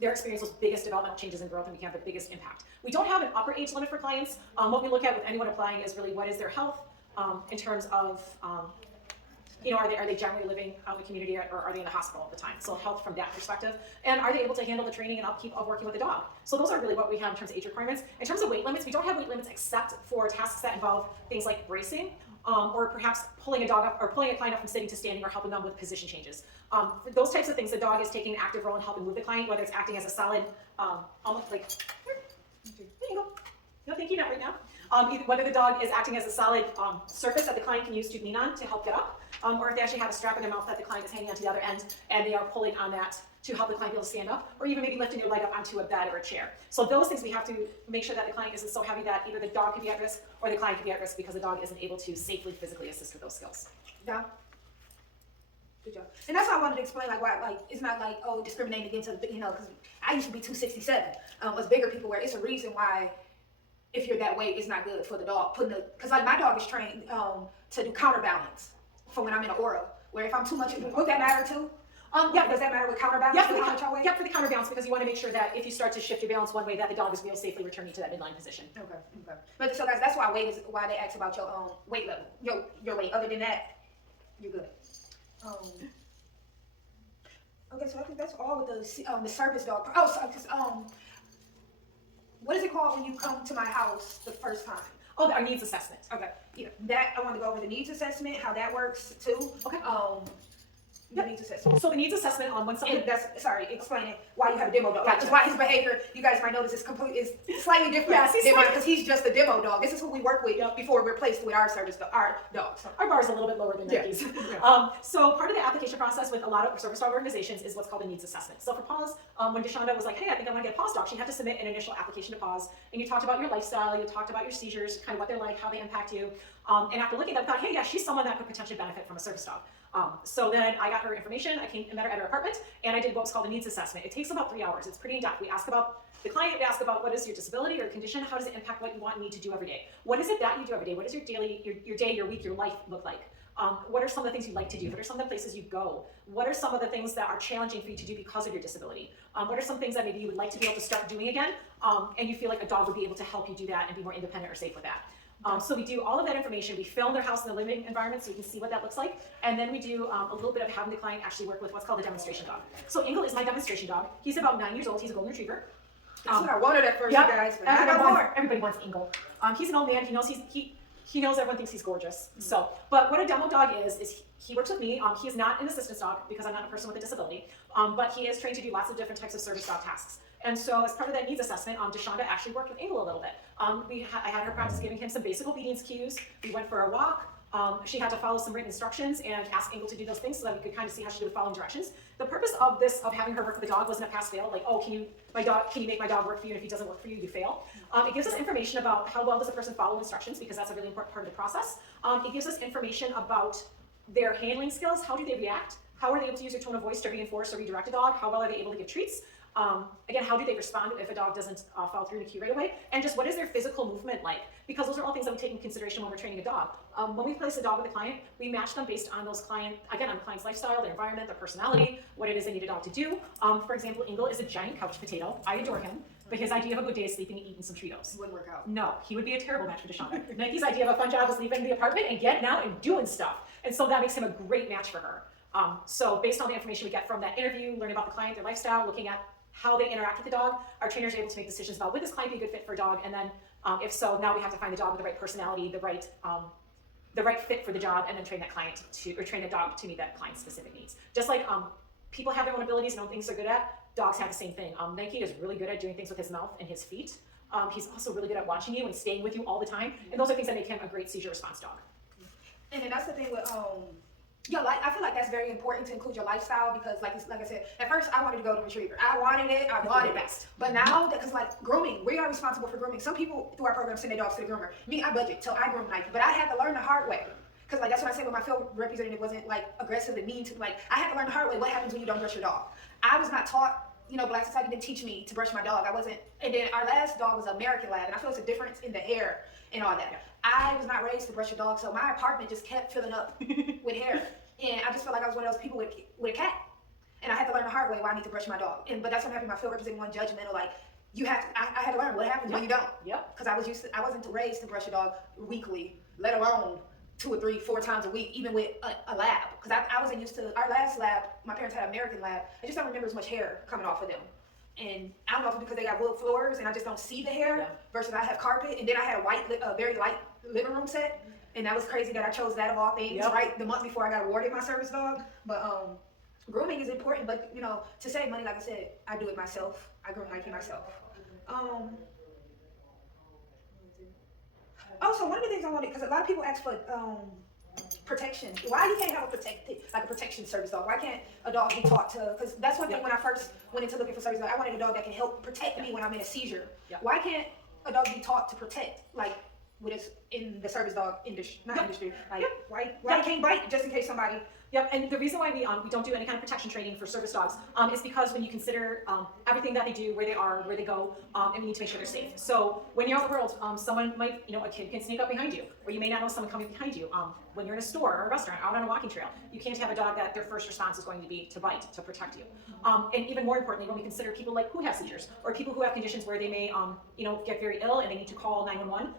they're experiencing those biggest developmental changes in growth and we can have the biggest impact. We don't have an upper age limit for clients. What we look at with anyone applying is really what is their health in terms of are they generally living out in the community or are they in the hospital at the time? So health from that perspective. And are they able to handle the training and upkeep of working with a dog? So those are really what we have in terms of age requirements. In terms of weight limits, we don't have weight limits except for tasks that involve things like bracing or perhaps pulling a dog up or pulling a client up from sitting to standing or helping them with position changes. For those types of things, the dog is taking an active role in helping move the client, whether it's acting as a solid, almost like, there you go. No, thank you, not right now. Whether the dog is acting as a solid surface that the client can use to lean on to help get up, or if they actually have a strap in their mouth that the client is hanging onto the other end and they are pulling on that to help the client be able to stand up, or even maybe lifting your leg up onto a bed or a chair. So those things we have to make sure that the client isn't so heavy that either the dog could be at risk or the client could be at risk because the dog isn't able to safely physically assist with those skills. Yeah. Good job. And that's why I wanted to explain, like, why, like, it's not like, oh, discriminating against, because I used to be 267. Us bigger people, where it's a reason why, if you're that weight, it's not good for the dog. Because like my dog is trained to do counterbalance for when I'm in an aura. Where if I'm too much, would that matter too? Does that matter with counterbalance? Yeah, for the counterbalance, because you want to make sure that if you start to shift your balance one way, that the dog is real safely returning to that midline position. Okay. But so guys, that's why why they ask about your weight level, your weight. Other than that, you're good. Okay, so I think that's all with the service dog. Oh, so what is it called when you come to my house the first time? Oh, our needs assessment. Okay, yeah, that I want to go over the needs assessment, how that works too. Okay. The needs assessment. So the needs assessment when someone explaining why you have a demo dog. Gotcha. Why his behavior, you guys might notice, is slightly different than mine, because he's just a demo dog. This is who we work with before we're placed with our dogs. Our bar is a little bit lower than Nikki's. So part of the application process with a lot of service dog organizations is what's called a needs assessment. So for Paws, when Deshonda was like, hey, I think I want to get a Paws dog, she had to submit an initial application to Paws, and you talked about your lifestyle, you talked about your seizures, kind of what they're like, how they impact you. And after looking at them, I thought, hey, yeah, she's someone that could potentially benefit from a service dog. So then I got her information, I came and met her at her apartment, and I did what was called a needs assessment. It takes about 3 hours. It's pretty in-depth. We ask about the client, we ask about what is your disability or condition, how does it impact what you want and need to do every day? What is it that you do every day? What does your day, your week, your life look like? What are some of the things you like to do? What are some of the places you go? What are some of the things that are challenging for you to do because of your disability? What are some things that maybe you would like to be able to start doing again, and you feel like a dog would be able to help you do that and be more independent or safe with that? So we do all of that information. We film their house in the living environment so you can see what that looks like. And then we do a little bit of having the client actually work with what's called a demonstration dog. So Ingle is my demonstration dog. He's about 9 years old. He's a golden retriever. That's what I wanted at first, you guys. But everybody wants Ingle. He's an old man. He knows he knows everyone thinks he's gorgeous. So, but what a demo dog is he works with me. He is not an assistance dog because I'm not a person with a disability. But he is trained to do lots of different types of service dog tasks. And so as part of that needs assessment, Deshonda actually worked with Ingle a little bit. I had her practice giving him some basic obedience cues. We went for a walk. She had to follow some written instructions and ask Ingle to do those things so that we could kind of see how she would follow directions. The purpose of having her work with the dog wasn't a pass-fail, like, oh, can you make my dog work for you, and if he doesn't work for you, you fail. It gives us information about how well does a person follow instructions, because that's a really important part of the process. It gives us information about their handling skills. How do they react? How are they able to use their tone of voice to reinforce or redirect a dog? How well are they able to give treats? Again, how do they respond if a dog doesn't follow through in a cue right away? And just what is their physical movement like? Because those are all things that we take into consideration when we're training a dog. When we place a dog with a client, we match them based on on the client's lifestyle, their environment, their personality, what it is they need a dog to do. For example, Ingle is a giant couch potato. I adore him, but his idea of a good day is sleeping and eating some Cheetos. Wouldn't work out. No, he would be a terrible match for Deshonda. Nike's idea of a fun job is leaving the apartment and getting out and doing stuff. And so that makes him a great match for her. So based on the information we get from that interview, learning about the client, their lifestyle, looking at how they interact with the dog, our trainers are able to make decisions about would this client be a good fit for a dog, and then if so, now we have to find the dog with the right personality, the right fit for the job, and then train that client to, or train the dog to meet that client's specific needs. Just like people have their own abilities and own things they're good at, dogs have the same thing. Nike is really good at doing things with his mouth and his feet. He's also really good at watching you and staying with you all the time, and those are things that make him a great seizure response dog. And then that's the thing with I feel like that's very important to include your lifestyle, because like I said, at first I wanted to go to retriever. I wanted it best. But now, because like grooming, we are responsible for grooming. Some people through our program send their dogs to the groomer. Me, I budget, so I groom Nike. But I had to learn the hard way. Because like that's what I said when my field representative wasn't like aggressive and mean to, like I had to learn the hard way what happens when you don't brush your dog. I was not taught, Black society didn't teach me to brush my dog. I wasn't, and then our last dog was an American Lab, and I feel it's a difference in the hair and all that. Yeah. I was not raised to brush a dog, so my apartment just kept filling up with hair. And I just felt like I was one of those people with a cat. And I had to learn the hard way why I need to brush my dog. But that's what happened. My field representative one judgmental, like, I had to learn what happens when you don't. Yep. Because I wasn't raised to brush a dog weekly, let alone 2 or 3, 4 times a week, even with a lab. Because I wasn't used to, our last lab, my parents had an American Lab. I just don't remember as much hair coming off of them. And I don't know if it's because they got wood floors and I just don't see the hair, versus I have carpet. And then I had a very light living room set. And that was crazy that I chose that of all things, right? The month before I got awarded my service dog. But grooming is important, but to save money, like I said, I do it myself. I groom Nike myself. Also, one of the things I wanted, because a lot of people ask for protection. Why you can't have a protection service dog? Why can't a dog be taught to? Because that's one thing when I first went into looking for service dog, I wanted a dog that can help protect me when I'm in a seizure. Why can't a dog be taught to protect, like with us in the service dog industry, industry? Like why it can't bite just in case somebody. Yep, and the reason why we don't do any kind of protection training for service dogs is because when you consider everything that they do, where they are, where they go, and we need to make sure they're safe. So when you're out in the world, someone might, a kid can sneak up behind you, or you may not know someone coming behind you. When you're in a store or a restaurant, out on a walking trail, you can't have a dog that their first response is going to be to bite, to protect you. And even more importantly, when we consider people like who have seizures, or people who have conditions where they may, get very ill and they need to call 911.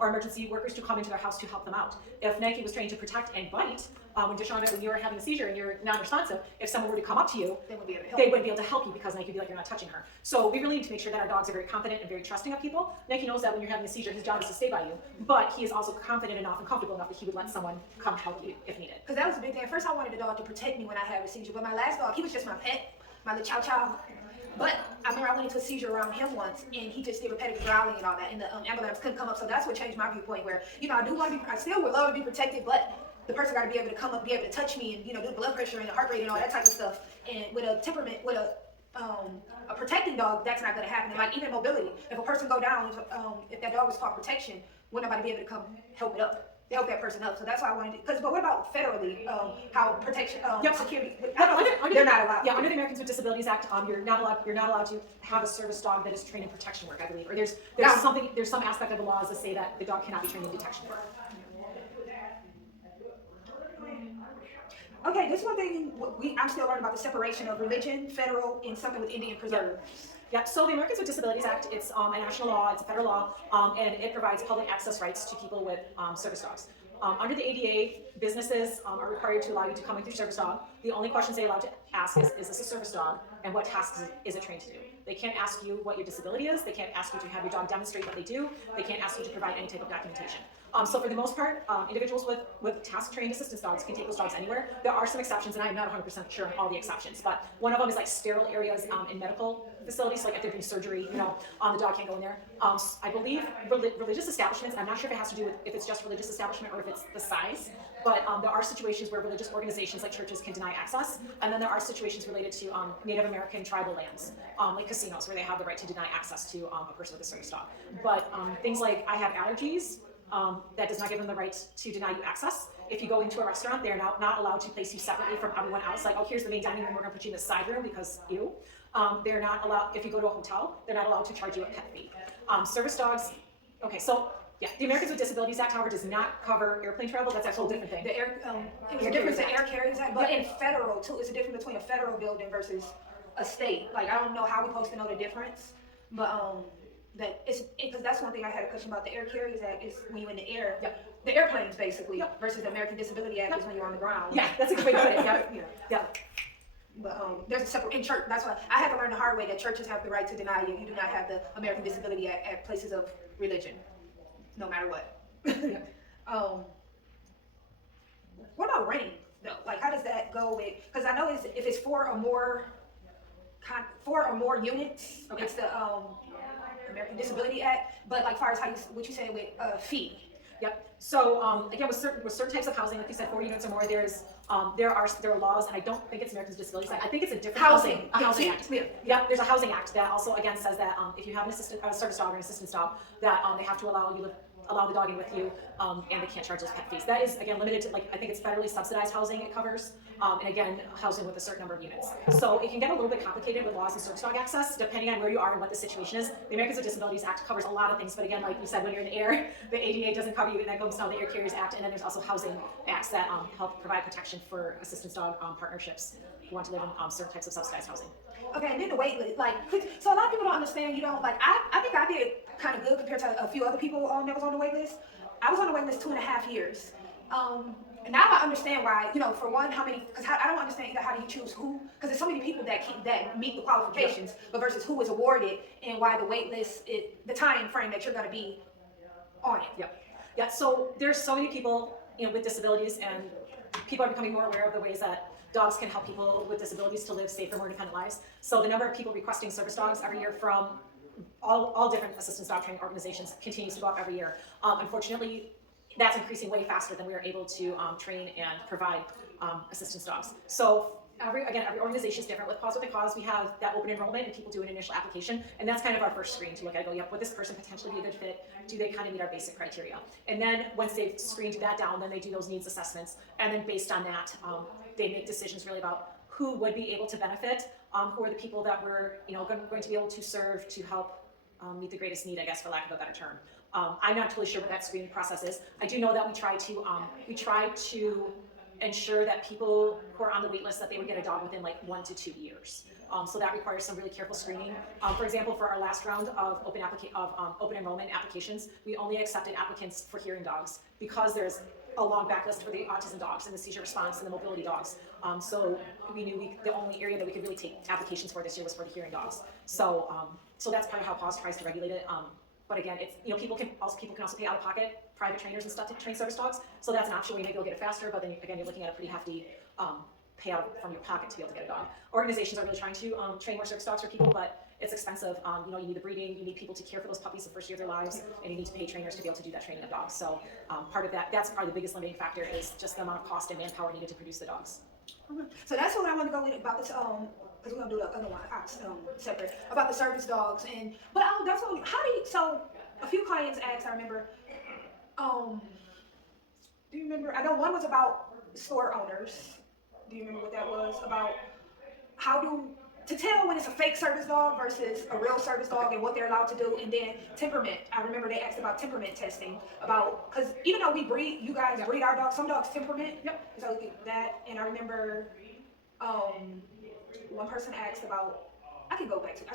Or emergency workers to come into their house to help them out. If Nike was trained to protect and bite, when you were having a seizure and you're non-responsive, if someone were to come up to you, they wouldn't be able to help you because Nike would be like, you're not touching her. So we really need to make sure that our dogs are very confident and very trusting of people. Nike knows that when you're having a seizure, his job is to stay by you, but he is also confident enough and comfortable enough that he would let someone come help you if needed. Because that was a big thing. At first I wanted a dog to protect me when I had a seizure, but my last dog, he was just my pet, my little chow chow. But I remember I went into a seizure around him once, and he just did repetitive growling and all that, and the ambulance couldn't come up. So that's what changed my viewpoint. Where I still would love to be protected, but the person got to be able to come up, be able to touch me, and do the blood pressure and the heart rate and all that type of stuff. And with a temperament, with a protecting dog, that's not going to happen. And like even mobility, if a person go down, if that dog was taught protection, wouldn't nobody be able to come help it up? Help that person up. So that's why I wanted to. But what about federally? How protection, security? They're not allowed. Yeah, under the Americans with Disabilities Act, you're not allowed to have a service dog that is trained in protection work, I believe. Or there's some aspect of the laws that say that the dog cannot be trained in detection work. Okay, this one thing I'm still learning about the separation of religion, federal, and something with Indian preserve. Yeah, so the Americans with Disabilities Act, it's a national law, it's a federal law, and it provides public access rights to people with service dogs. Under the ADA, businesses are required to allow you to come with your service dog. The only questions they're allowed to ask is this a service dog, and what tasks is it trained to do? They can't ask you what your disability is, they can't ask you to have your dog demonstrate what they do, they can't ask you to provide any type of documentation. So for the most part, individuals with task-trained assistance dogs can take those dogs anywhere. There are some exceptions, and I'm not 100% sure on all the exceptions, but one of them is like sterile areas in medical facilities, so like if they're doing surgery, the dog can't go in there. I believe religious establishments, I'm not sure if it has to do with if it's just religious establishment or if it's the size, but there are situations where religious organizations like churches can deny access, and then there are situations related to Native American tribal lands, like casinos, where they have the right to deny access to a person with a service dog. But things like I have allergies, that does not give them the right to deny you access. If you go into a restaurant, they're not allowed to place you separately from everyone else. Like, oh, here's the main dining room, we're gonna put you in the side room because ew. They're not allowed, if you go to a hotel, they're not allowed to charge you a pet fee. Service dogs, okay, so yeah, the Americans with Disabilities Act, however, does not cover airplane travel. That's a whole different thing. The Air Carriers Act, but in federal too, it's a difference between a federal building versus a state. Like, I don't know how we're supposed to know the difference, but because that's one thing I had a question about. The Air Carriers Act is when you're in the air, the airplanes basically, versus the American Disability Act is when you're on the ground. Yeah, that's a good way to put it. Yeah. But there's a separate in church. That's why I had to learn the hard way that churches have the right to deny you. You do not have the American Disability Act at places of religion, no matter what. um, what about rank though? Like, how does that go with? Because I know if it's four or more units, Okay. it's the American Disability Act. But like, far as what you said with fee. Yep. So again, with certain types of housing, like you said, 4 units or more, there are laws, and I don't think it's Americans with Disabilities Act. I think it's a different housing act. Yeah. Yep. There's a housing act that also again says that if you have a service dog or an assistance dog, that they have to allow the dog in with you, and they can't charge those pet fees. That is again limited to, like, I think it's federally subsidized housing it covers, and again housing with a certain number of units. So it can get a little bit complicated with laws and service dog access depending on where you are and what the situation is. The Americans with Disabilities Act covers a lot of things, but again, like you said, when you're in the air, the ADA doesn't cover you, and that goes down the Air Carriers Act, and then there's also housing acts that help provide protection for assistance dog partnerships who want to live in certain types of subsidized housing. Okay, and then the wait list, like, so a lot of people don't understand. You don't like. I think I did kind of good compared to a few other people that was on the wait list. I was on the wait list 2.5 years. And now I understand why. For one, how many? Because I don't understand either. How do you choose who? Because there's so many people that meet the qualifications, but versus who is awarded, and why the wait list, the time frame that you're going to be on it. Yep. Yeah. So there's so many people, with disabilities, and people are becoming more aware of the ways that dogs can help people with disabilities to live safer, more independent lives. So the number of people requesting service dogs every year from all different assistance dog training organizations continues to go up every year. Unfortunately, that's increasing way faster than we are able to train and provide assistance dogs. So every organization is different. With Paws with a Cause, we have that open enrollment, and people do an initial application, and that's kind of our first screen to look at. Yep, would this person potentially be a good fit? Do they kind of meet our basic criteria? And then once they've screened that down, then they do those needs assessments, and then based on that, they make decisions really about who would be able to benefit, who are the people that we're going to be able to serve to help meet the greatest need, I guess, for lack of a better term. I'm not totally sure what that screening process is. I do know that we try to ensure that people who are on the wait list, that they would get a dog within like 1 to 2 years. So that requires some really careful screening. For example, for our last round of open enrollment applications, we only accepted applicants for hearing dogs because there's a long backlist for the autism dogs and the seizure response and the mobility dogs. So we knew the only area that we could really take applications for this year was for the hearing dogs. So that's kind of how Paws tries to regulate it. But again, it's people can also pay out of pocket private trainers and stuff to train service dogs. So that's an option where maybe you'll get it faster, but then again, you're looking at a pretty hefty payout from your pocket to be able to get a dog. Organizations are really trying to train more service dogs for people, but it's expensive. You need the breeding, you need people to care for those puppies the first year of their lives, and you need to pay trainers to be able to do that training of dogs. So part of that's probably the biggest limiting factor is just the amount of cost and manpower needed to produce the dogs. So that's what I want to go with about this. Because we're gonna do the other one separate about the service dogs, but that's what. So a few clients asked. I remember. Do you remember? I know one was about store owners. Do you remember what that was about? To tell when it's a fake service dog versus a real service dog and what they're allowed to do, and then temperament. I remember they asked about temperament testing, because even though you guys breed our dogs, some dogs temperament. Yep. So that, and I remember one person asked about. I should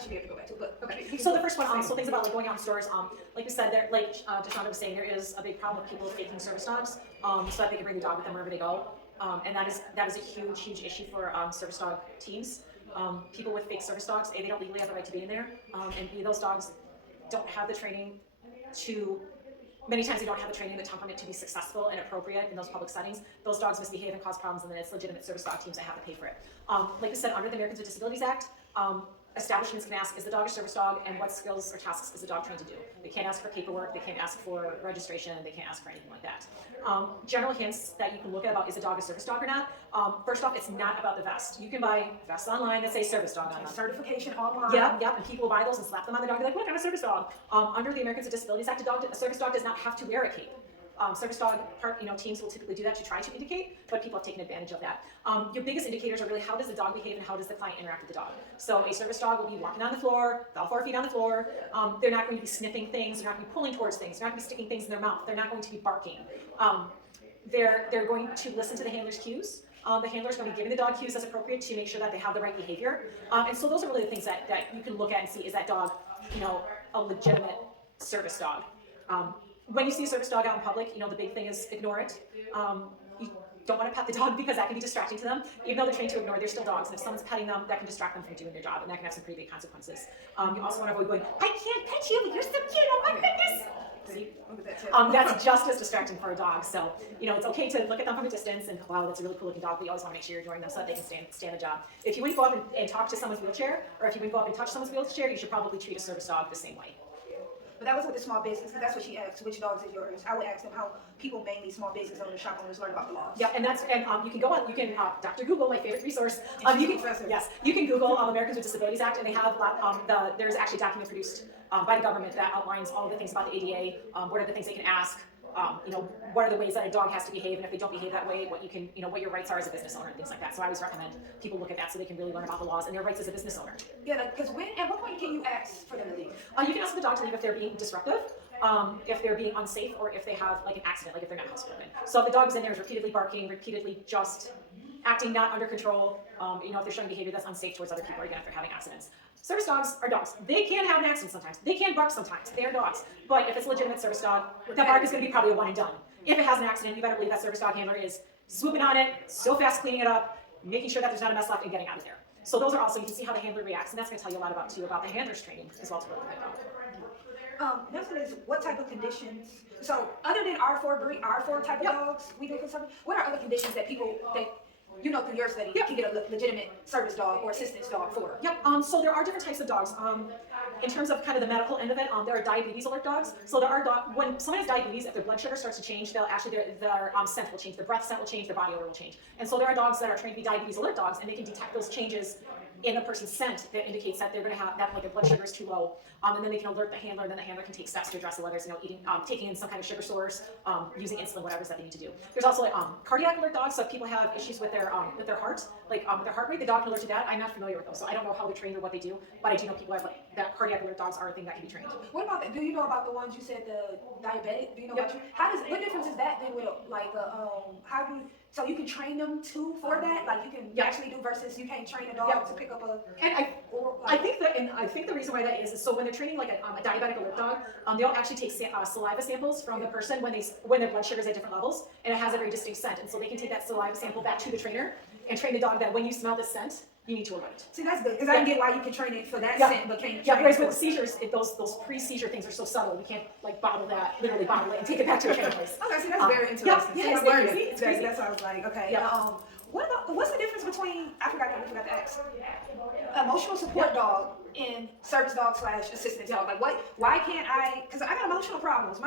be able to go back to it, but okay. So the first one, so things about like going out in stores. Like you said, like Deshaunda was saying, there is a big problem with people faking service dogs, so that they can bring the dog with them wherever they go, and that is a huge issue for service dog teams. People with fake service dogs, A, they don't legally have the right to be in there, and B, those dogs don't have the training many times they don't have the training, the temperament to be successful and appropriate in those public settings. Those dogs misbehave and cause problems, and then it's legitimate service dog teams that have to pay for it. Like we said, under the Americans with Disabilities Act, establishments can ask, is the dog a service dog, and what skills or tasks is the dog trained to do? They can't ask for paperwork, they can't ask for registration, they can't ask for anything like that. General hints that you can look at about is a dog a service dog or not. First off, it's not about the vest. You can buy vests online that say service dog on them. Certification online. Yep, and people will buy those and slap them on the dog. They're like, look, I'm a service dog. Under the Americans with Disabilities Act, a service dog does not have to wear a cape. Service dog teams will typically do that to try to indicate, but people have taken advantage of that. Your biggest indicators are really how does the dog behave and how does the client interact with the dog. So a service dog will be walking on the floor, all 4 feet on the floor. They're not going to be sniffing things, they're not going to be pulling towards things, they're not going to be sticking things in their mouth, they're not going to be barking. They're going to listen to the handler's cues. The handler's going to be giving the dog cues as appropriate to make sure that they have the right behavior. And so those are really the things that you can look at and see, is that dog, a legitimate service dog. When you see a service dog out in public, the big thing is ignore it. don't want to pet the dog because that can be distracting to them. Even though they're trained to ignore, they're still dogs. And if someone's petting them, that can distract them from doing their job, and that can have some pretty big consequences. You also want to avoid going, I can't pet you, you're so cute, oh my goodness. See? That's just as distracting for a dog. So, it's okay to look at them from a distance and, wow, that's a really cool looking dog, but you always want to make sure you're ignoring them so that they can stay in the job. If you wouldn't go up and talk to someone's wheelchair, or if you wouldn't go up and touch someone's wheelchair, you should probably treat a service dog the same way. But that was with the small business, because that's what she asked, which dogs is yours? I would ask them how people, mainly small business owners, shop owners, learn about the laws. Yeah, and you can go on, Dr. Google, my favorite resource. You can Google Americans with Disabilities Act, and they have there's actually a document produced by the government that outlines all the things about the ADA, what are the things they can ask, what are the ways that a dog has to behave, and if they don't behave that way, what your rights are as a business owner and things like that. So I always recommend people look at that so they can really learn about the laws and their rights as a business owner. Yeah, because at what point can you ask for them to leave? You can ask the dog to leave if they're being disruptive, if they're being unsafe, or if they have like an accident, like if they're not housebroken. So if the dog's in there is repeatedly barking, repeatedly just acting not under control, if they're showing behavior that's unsafe towards other people, or even if they're having accidents. Service dogs are dogs. They can have an accident sometimes. They can bark sometimes. They are dogs. But if it's a legitimate service dog, that bark is going to be probably a one and done. If it has an accident, you better believe that service dog handler is swooping on it, so fast cleaning it up, making sure that there's not a mess left, and getting out of there. So those are also, you can see how the handler reacts, and that's going to tell you a lot about the handler's training as well to work with that dog. Next one is what type of conditions. So other than R4 type of dogs, we do something. What are other conditions that people through your study can get a legitimate service dog or assistance dog for? So there are different types of dogs. In terms of kind of the medical end of it, there are diabetes alert dogs. So when someone has diabetes, if their blood sugar starts to change, their scent will change, their breath scent will change, their body odor will change. And so there are dogs that are trained to be diabetes alert dogs, and they can detect those changes in a person's scent that indicates that they're going to have that, like, their blood sugar is too low, and then they can alert the handler, and then the handler can take steps to address it, whether it's taking in some kind of sugar source, using insulin, whatever it is that they need to do. There's also cardiac alert dogs. So if people have issues with their heart, with their heart rate, the dog can alert to that. I'm not familiar with those, so I don't know how they're trained or what they do, but I do know people have that cardiac alert dogs are a thing that can be trained. What about that? Do you know about the ones you said, the diabetic? Do you know about what difference is that then with so you can train them too for that? Like you can actually do versus you can't train a dog to pick up a. And I think the reason why that is so when they're training like a diabetic alert dog, they'll actually take saliva samples from the person when their blood sugar is at different levels, and it has a very distinct scent, and so they can take that saliva sample back to the trainer and train the dog that when you smell this scent, you need to alert. See, that's good, because I get why you can train it for that scent, but can't train whereas with seizures, those pre-seizure things are so subtle, we can't literally bottle it and take it back to a trainer place. Okay, see, that's very interesting. It's crazy. That's what I was like, okay. What's the difference between, we forgot to ask, emotional support dog and service dog / assistance dog? Like why can't because I got emotional problems.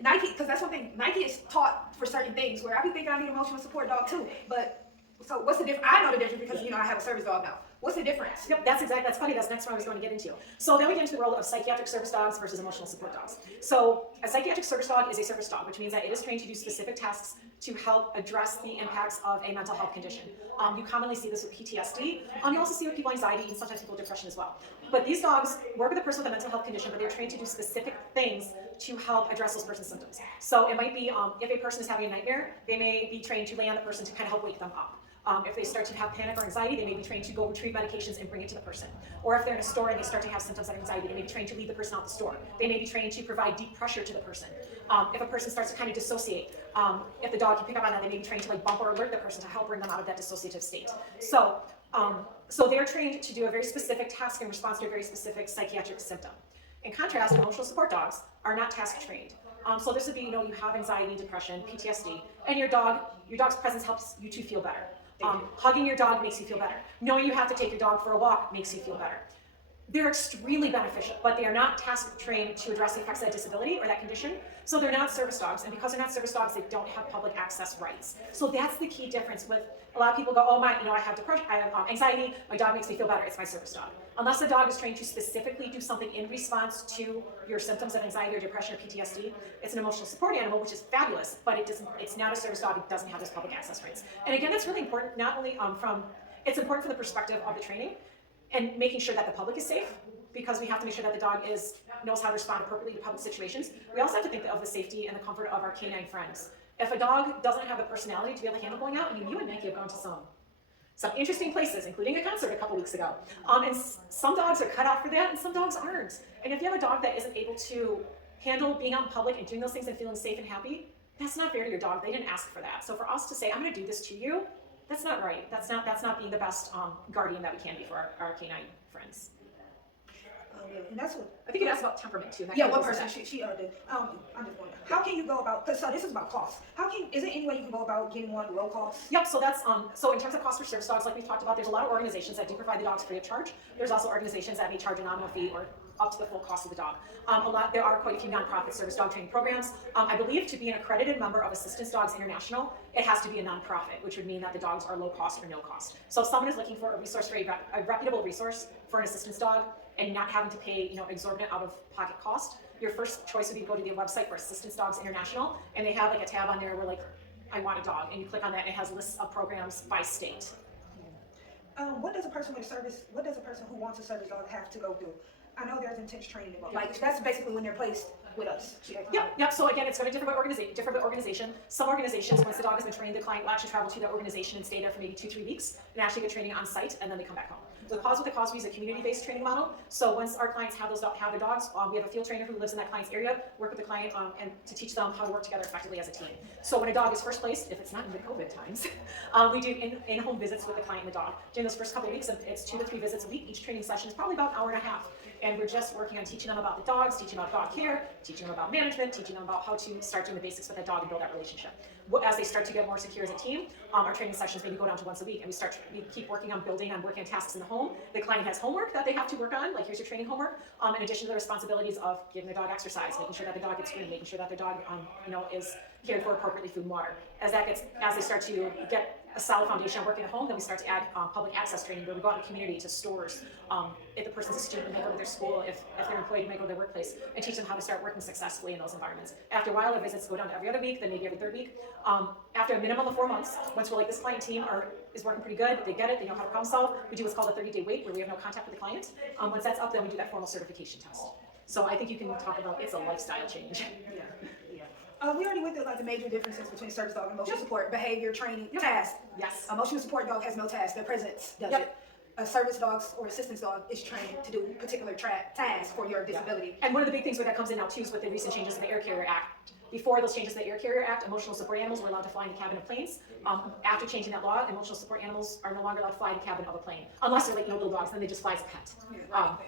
Nike, because that's one thing, Nike is taught for certain things where I be thinking I need an emotional support dog too, but so what's the difference? I know the difference because I have a service dog now. What's the difference? That's funny. That's next one I was going to get into. So then we get into the world of psychiatric service dogs versus emotional support dogs. So a psychiatric service dog is a service dog, which means that it is trained to do specific tasks to help address the impacts of a mental health condition. You commonly see this with PTSD. You also see with people with anxiety and sometimes people with depression as well. But these dogs work with a person with a mental health condition, but they're trained to do specific things to help address those person's symptoms. So it might be if a person is having a nightmare, they may be trained to lay on the person to kind of help wake them up. If they start to have panic or anxiety, they may be trained to go retrieve medications and bring it to the person. Or if they're in a store and they start to have symptoms of anxiety, they may be trained to lead the person out the store. They may be trained to provide deep pressure to the person. If a person starts to kind of dissociate, if the dog can pick up on that, they may be trained to bump or alert the person to help bring them out of that dissociative state. So they're trained to do a very specific task in response to a very specific psychiatric symptom. In contrast, emotional support dogs are not task trained. So this would be, you have anxiety, depression, PTSD, and your dog's presence helps you to feel better. Hugging your dog makes you feel better. Knowing you have to take your dog for a walk makes you feel better. They're extremely beneficial, but they are not task trained to address the effects of that disability or that condition. So they're not service dogs, and because they're not service dogs, they don't have public access rights. So that's the key difference with a lot of people go, I have depression, I have anxiety, my dog makes me feel better, it's my service dog. Unless the dog is trained to specifically do something in response to your symptoms of anxiety or depression or PTSD, it's an emotional support animal, which is fabulous, but it's not a service dog, it doesn't have those public access rights. And again, that's really important, not only it's important from the perspective of the training and making sure that the public is safe, because we have to make sure that the dog knows how to respond appropriately to public situations. We also have to think of the safety and the comfort of our canine friends. If a dog doesn't have the personality to be able to handle going out, you and Nike have gone to some interesting places, including a concert a couple weeks ago. And some dogs are cut out for that, and some dogs aren't. And if you have a dog that isn't able to handle being out in public and doing those things and feeling safe and happy, that's not fair to your dog. They didn't ask for that. So for us to say, I'm going to do this to you, that's not right. That's not being the best guardian that we can be for our canine friends. Yeah, and that's what. I think it asks about temperament too. Yeah, one person she did. I'm just wondering, how can you go about? Cause so this is about cost. Is there any way you can go about getting one low cost? Yep. So that's so in terms of cost for service dogs, like we've talked about, there's a lot of organizations that do provide the dogs free of charge. There's also organizations that may charge a nominal fee or up to the full cost of the dog. There are quite a few nonprofit service dog training programs. I believe to be an accredited member of Assistance Dogs International, it has to be a nonprofit, which would mean that the dogs are low cost or no cost. So if someone is looking for a resource for a reputable resource for an assistance dog and not having to pay, exorbitant out-of-pocket cost, your first choice would be to go to the website for Assistance Dogs International, and they have like a tab on there where like, I want a dog, and you click on that, and it has lists of programs by state. What does a person who wants a service dog have to go through? I know there's intense training involved. Like that's basically when they're placed with us. Yep. So again, it's going to differ by organization. Some organizations, once the dog has been trained, the client will actually travel to that organization and stay there for maybe 2-3 weeks and actually get training on site, and then they come back home. With Paws with the Cause, we use a community-based training model. So once our clients have their dogs, we have a field trainer who lives in that client's area, work with the client and to teach them how to work together effectively as a team. So when a dog is first placed, if it's not in the COVID times, we do in-home visits with the client and the dog. During those first couple of weeks, it's 2 to 3 visits a week. Each training session is probably about an hour and a half. And we're just working on teaching them about the dogs, teaching them about dog care, teaching them about management, teaching them about how to start doing the basics with that dog and build that relationship. As they start to get more secure as a team, our training sessions maybe go down to once a week, and we keep working on working on tasks in the home. The client has homework that they have to work on, like here's your training homework, in addition to the responsibilities of giving the dog exercise, making sure that the dog gets groomed, making sure that the dog is cared for appropriately, food and water. As they start to get a solid foundation of working at home, then we start to add public access training where we go out in the community to stores. If the person's a student, we might go to their school. If they're employed, we might go to their workplace and teach them how to start working successfully in those environments. After a while, our visits go down to every other week, then maybe every 3rd week. After a minimum of 4 months, once we're like, this client team is working pretty good, they get it, they know how to problem solve, we do what's called a 30-day wait where we have no contact with the client. Once that's up, then we do that formal certification test. So I think you can talk about it's a lifestyle change. Yeah. We already went through like the major differences between service dog and emotional support, behavior, training, task. Yes. Emotional support dog has no task, their presence does it. A service dog or assistance dog is trained to do particular tasks for your disability. And one of the big things where that comes in now too is with the recent changes in the Air Carrier Act. Before those changes in the Air Carrier Act, emotional support animals were allowed to fly in the cabin of planes. After changing that law, emotional support animals are no longer allowed to fly in the cabin of a plane, unless they're like little dogs, then they just fly as a pet.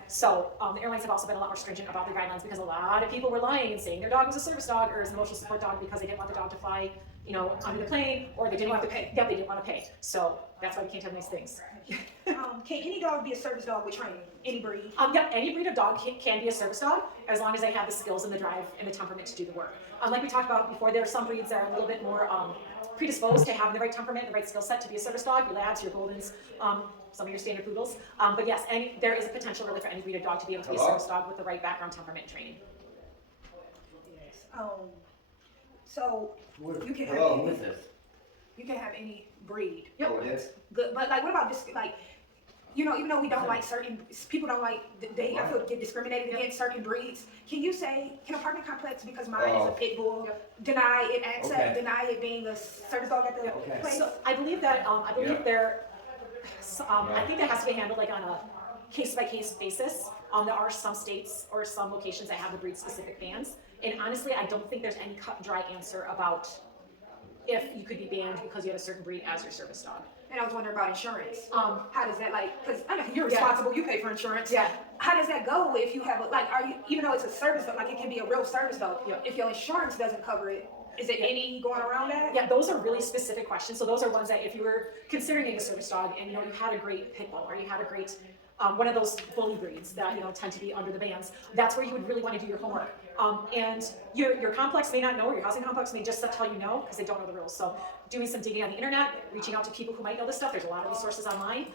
So the airlines have also been a lot more stringent about their guidelines because a lot of people were lying and saying their dog was a service dog or an emotional support dog because they didn't want the dog to fly, under the plane, or they didn't want to pay. Yeah, they didn't want to pay. So that's why we can't have nice things. Can any dog be a service dog with training? Any breed? Any breed of dog can be a service dog as long as they have the skills and the drive and the temperament to do the work. Like we talked about before, there are some breeds that are a little bit more predisposed to having the right temperament and the right skill set to be a service dog. Your labs, your goldens, some of your standard poodles. But yes, there is a potential really for any breed of dog to be able to be a service dog with the right background, temperament, and training. Yes. So you can have any breed. Yep. Oh, it is? Good, but like, what about this? Like, even though we don't like certain people, don't like I feel get discriminated against certain breeds. Can an apartment complex, because mine is a pit bull, deny it access, deny it being a service dog at the place? So I believe that I think that has to be handled like on a case-by-case basis. There are some states or some locations that have the breed-specific bans, and honestly, I don't think there's any cut and dry answer about if you could be banned because you had a certain breed as your service dog. And I was wondering about insurance. How does that, because I know you're responsible, you pay for insurance. Yeah. How does that go if you have even though it's a service dog, like it can be a real service dog, if your insurance doesn't cover it, is it any going around that? Yeah, those are really specific questions. So those are ones that if you were considering getting a service dog and you had a great pit bull or you had a great one of those bully breeds that tend to be under the bans, that's where you would really want to do your homework. And your complex may not know, or your housing complex may just tell you no because they don't know the rules. So doing some digging on the internet, reaching out to people who might know this stuff. There's a lot of resources online,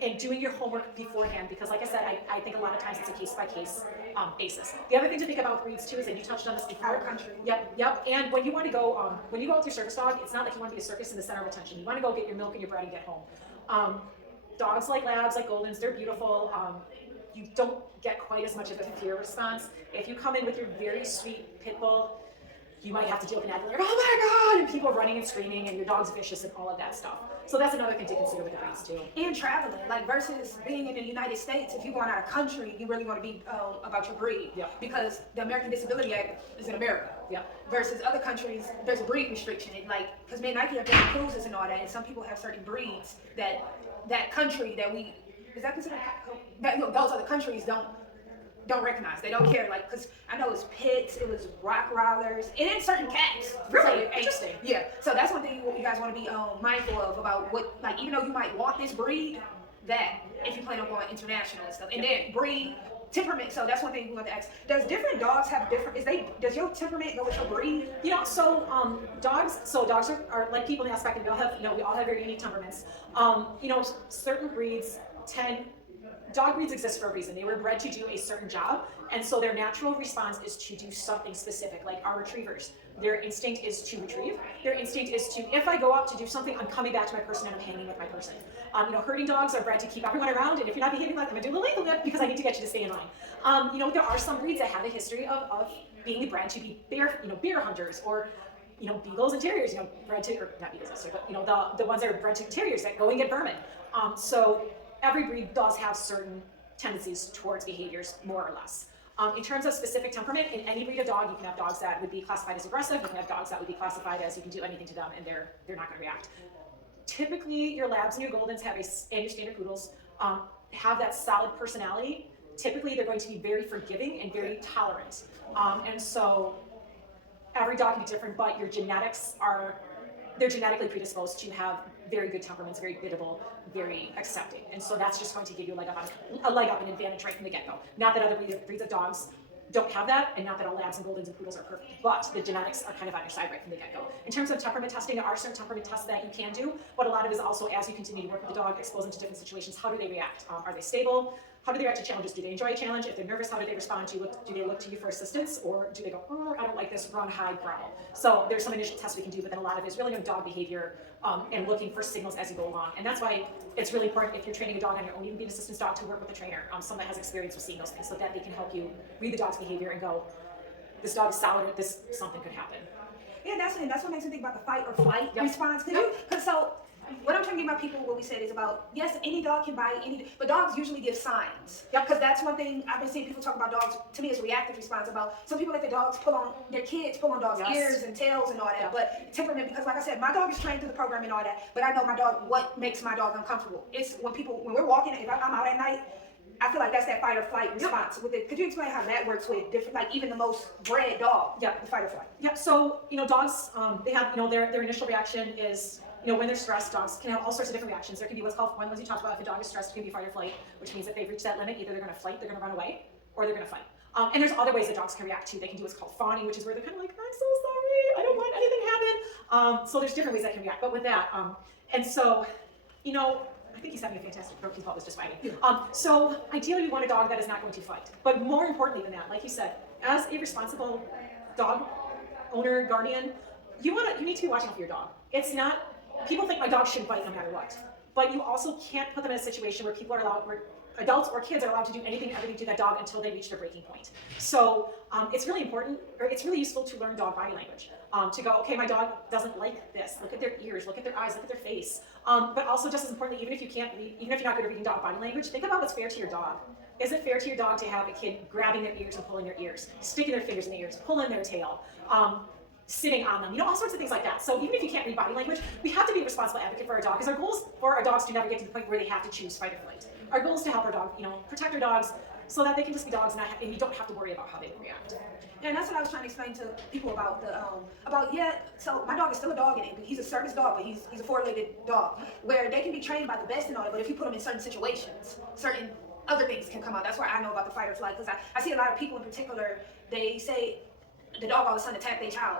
and doing your homework beforehand because, like I said, I think a lot of times it's a case-by-case basis. The other thing to think about breeds too is that you touched on this before. Out of country. Yep. And when you want to go, when you go out with your service dog, it's not like you want to be a circus in the center of attention. You want to go get your milk and your bread and get home. Dogs like labs, like goldens, they're beautiful. You don't get quite as much of a fear response. If you come in with your very sweet pit bull, you might have to deal with an adult, like, oh my God, and people running and screaming, and your dog's vicious and all of that stuff. So that's another thing to consider with the breeds too. And traveling, like versus being in the United States, if you're going out of country, you really want to be about your breed. Yeah. Because the American Disability Act is in America. Yeah. Versus other countries, there's a breed restriction. It, like, because me and Nike have different cruises and all that, and some people have certain breeds that country that we, is that considered, that, you know, those other countries don't recognize. They don't care. Like, because I know it's pits, it was Rottweilers, and in certain cats. Really? So, Interesting. Yeah. So that's one thing you guys want to be mindful of about what, like, even though you might want this breed, that if you plan on going international and stuff, and then breed temperament. So that's one thing we want to ask. Does different dogs have different? Does your temperament go with your breed? You know, dogs are like people in the aspect that we all have, we all have very unique temperaments. Certain breeds dog breeds exist for a reason. They were bred to do a certain job, and so their natural response is to do something specific, like our retrievers. Their instinct is to retrieve. Their instinct is to, if I go out to do something, I'm coming back to my person and I'm hanging with my person. Herding dogs are bred to keep everyone around, and if you're not behaving like them, I'm gonna do illegal because I need to get you to stay in line. There are some breeds that have a history of being bred to be bear hunters, or beagles and terriers, bred to, or not beagles necessarily, but the ones that are bred to terriers that go and get vermin. So every breed does have certain tendencies towards behaviors, more or less. In terms of specific temperament, in any breed of dog, you can have dogs that would be classified as aggressive. You can have dogs that would be classified as you can do anything to them and they're not going to react. Typically, your labs and your goldens and your standard poodles have that solid personality. Typically, they're going to be very forgiving and very tolerant. And so every dog can be different, but they're genetically predisposed to have very good temperaments, very biddable, very accepting. And so that's just going to give you a leg up, an advantage right from the get-go. Not that other breeds of dogs don't have that, and not that all labs and goldens and poodles are perfect, but the genetics are kind of on your side right from the get-go. In terms of temperament testing, there are certain temperament tests that you can do, but a lot of it is also, as you continue to work with the dog, expose them to different situations, how do they react? Are they stable? How do they react to challenges? Do they enjoy a challenge? If they're nervous, how do they respond? Do they look to you for assistance, or do they go, oh, I don't like this, run, hide, growl? So there's some initial tests we can do, but then a lot of it is really on dog behavior and looking for signals as you go along. And that's why it's really important, if you're training a dog on your own, even be an assistance dog, to work with a trainer, someone that has experience with seeing those things, so that they can help you read the dog's behavior and go, this dog is solid, or something could happen. Yeah, that's what makes me think about the fight or flight response. So what I'm trying to get my people, what we said is about, yes, any dog can bite, but dogs usually give signs. Yep. Because that's one thing I've been seeing people talk about dogs. To me, it's reactive response. About some people let their kids pull on dogs' ears and tails and all that. Yep. But temperament, because like I said, my dog is trained through the program and all that. But I know my dog, what makes my dog uncomfortable. It's when we're walking, if I'm out at night, I feel like that's that fight or flight response. Yep. Could you explain how that works with different, like even the most bred dog? Yep. The fight or flight. Yep. So dogs, they have their initial reaction is, when they're stressed, dogs can have all sorts of different reactions. There can be what's called, one ones you talked about, if a dog is stressed, it can be fight or flight, which means if they've reached that limit, either they're going to fight, they're going to run away, or they're going to fight. And there's other ways that dogs can react too. They can do what's called fawning, which is where they're kind of like, I'm so sorry, I don't want anything to happen. So there's different ways that can react. But with that, and so, I think he's having a fantastic broke. His ball was just fighting. So ideally, we want a dog that is not going to fight. But more importantly than that, like you said, as a responsible dog owner, guardian, you need to be watching out for your dog. It's not, people think my dog shouldn't bite no matter what. But you also can't put them in a situation where where adults or kids are allowed to do anything and everything to that dog until they reach their breaking point. So it's really important, or it's really useful to learn dog body language. To go, okay, my dog doesn't like this. Look at their ears, look at their eyes, look at their face. But also, just as importantly, even if you're not good at reading dog body language, think about what's fair to your dog. Is it fair to your dog to have a kid grabbing their ears and pulling their ears, sticking their fingers in their ears, pulling their tail, sitting on them, all sorts of things like that. So even if you can't read body language, we have to be a responsible advocate for our dog, because our goals for our dogs to never get to the point where they have to choose fight or flight. Our goal is to help our dog, protect our dogs so that they can just be dogs and you don't have to worry about how they will react. And that's what I was trying to explain to people about so my dog is still a dog, and he's a service dog, but he's a four-legged dog, where they can be trained by the best and all that, but if you put them in certain situations, certain other things can come out. That's why I know about the fight or flight, because I see a lot of people in particular, they say the dog all of a sudden attacked their child.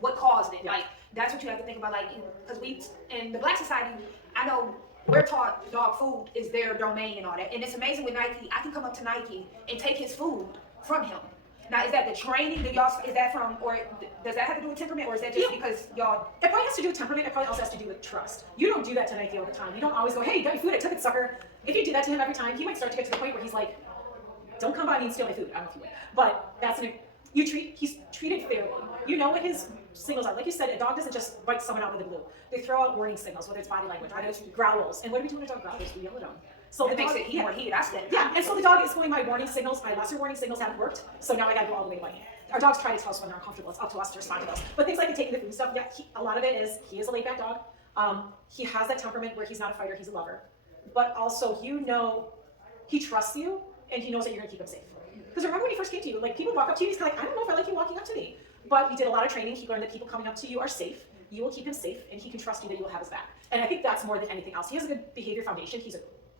What caused it? Yeah. Like, that's what you have to think about, like, because in the Black society, I know we're taught dog food is their domain and all that, and it's amazing with Nike. I can come up to Nike and take his food from him. Now, is that the training that is that from, or does that have to do with temperament, or is that just because y'all? It probably has to do with temperament. It probably also has to do with trust. You don't do that to Nike all the time. You don't always go, hey, you got your food, I took it, sucker. If you do that to him every time, he might start to get to the point where he's like, don't come by me and steal my food. I don't know if you would, but he's treated fairly. You know what his signals are. Like you said, a dog doesn't just bite someone out of the blue. They throw out warning signals, whether it's body language, whether it's growls. And what do we do when a dog growls? We yell at him. So It makes it more heated. I said, yeah, and so the dog is going, my warning signals, my lesser warning signals haven't worked, so now I gotta go all the way to biting. Our dogs try to tell us when they're uncomfortable. It's up to us to respond to those. But things like the taking the food stuff, yeah, a lot of it is, he is a laid back dog. He has that temperament where he's not a fighter, he's a lover. But also, you know, he trusts you, and he knows that you're gonna keep him safe. Because remember when he first came to you, like people walk up to you, he's like, I don't know if I like you walking up to me. But he did a lot of training, he learned that people coming up to you are safe, you will keep him safe, and he can trust you that you will have his back. And I think that's more than anything else. He has a good behavior foundation, he's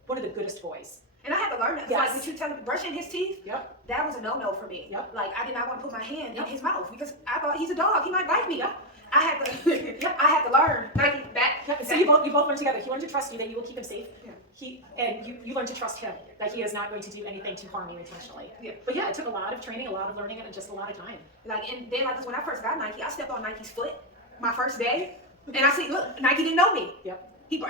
one of the goodest boys. And I had to learn that. Yes. Like, did you tell him brushing his teeth? Yep. That was a no-no for me. Yep. Like, I did not want to put my hand Yep. in his mouth because I thought he's a dog. He might bite me. Yep. I had to. Yep. I had to learn. Like that. Yep. So you both learn together. He learned to trust you that you will keep him safe. Yeah. You learn to trust him that he is not going to do anything to harm you intentionally. Yeah. But yeah, it took a lot of training, a lot of learning, and just a lot of time. Like, and then like when I first got Nike, I stepped on Nike's foot my first day, and I see, look, Nike didn't know me. Yep. He did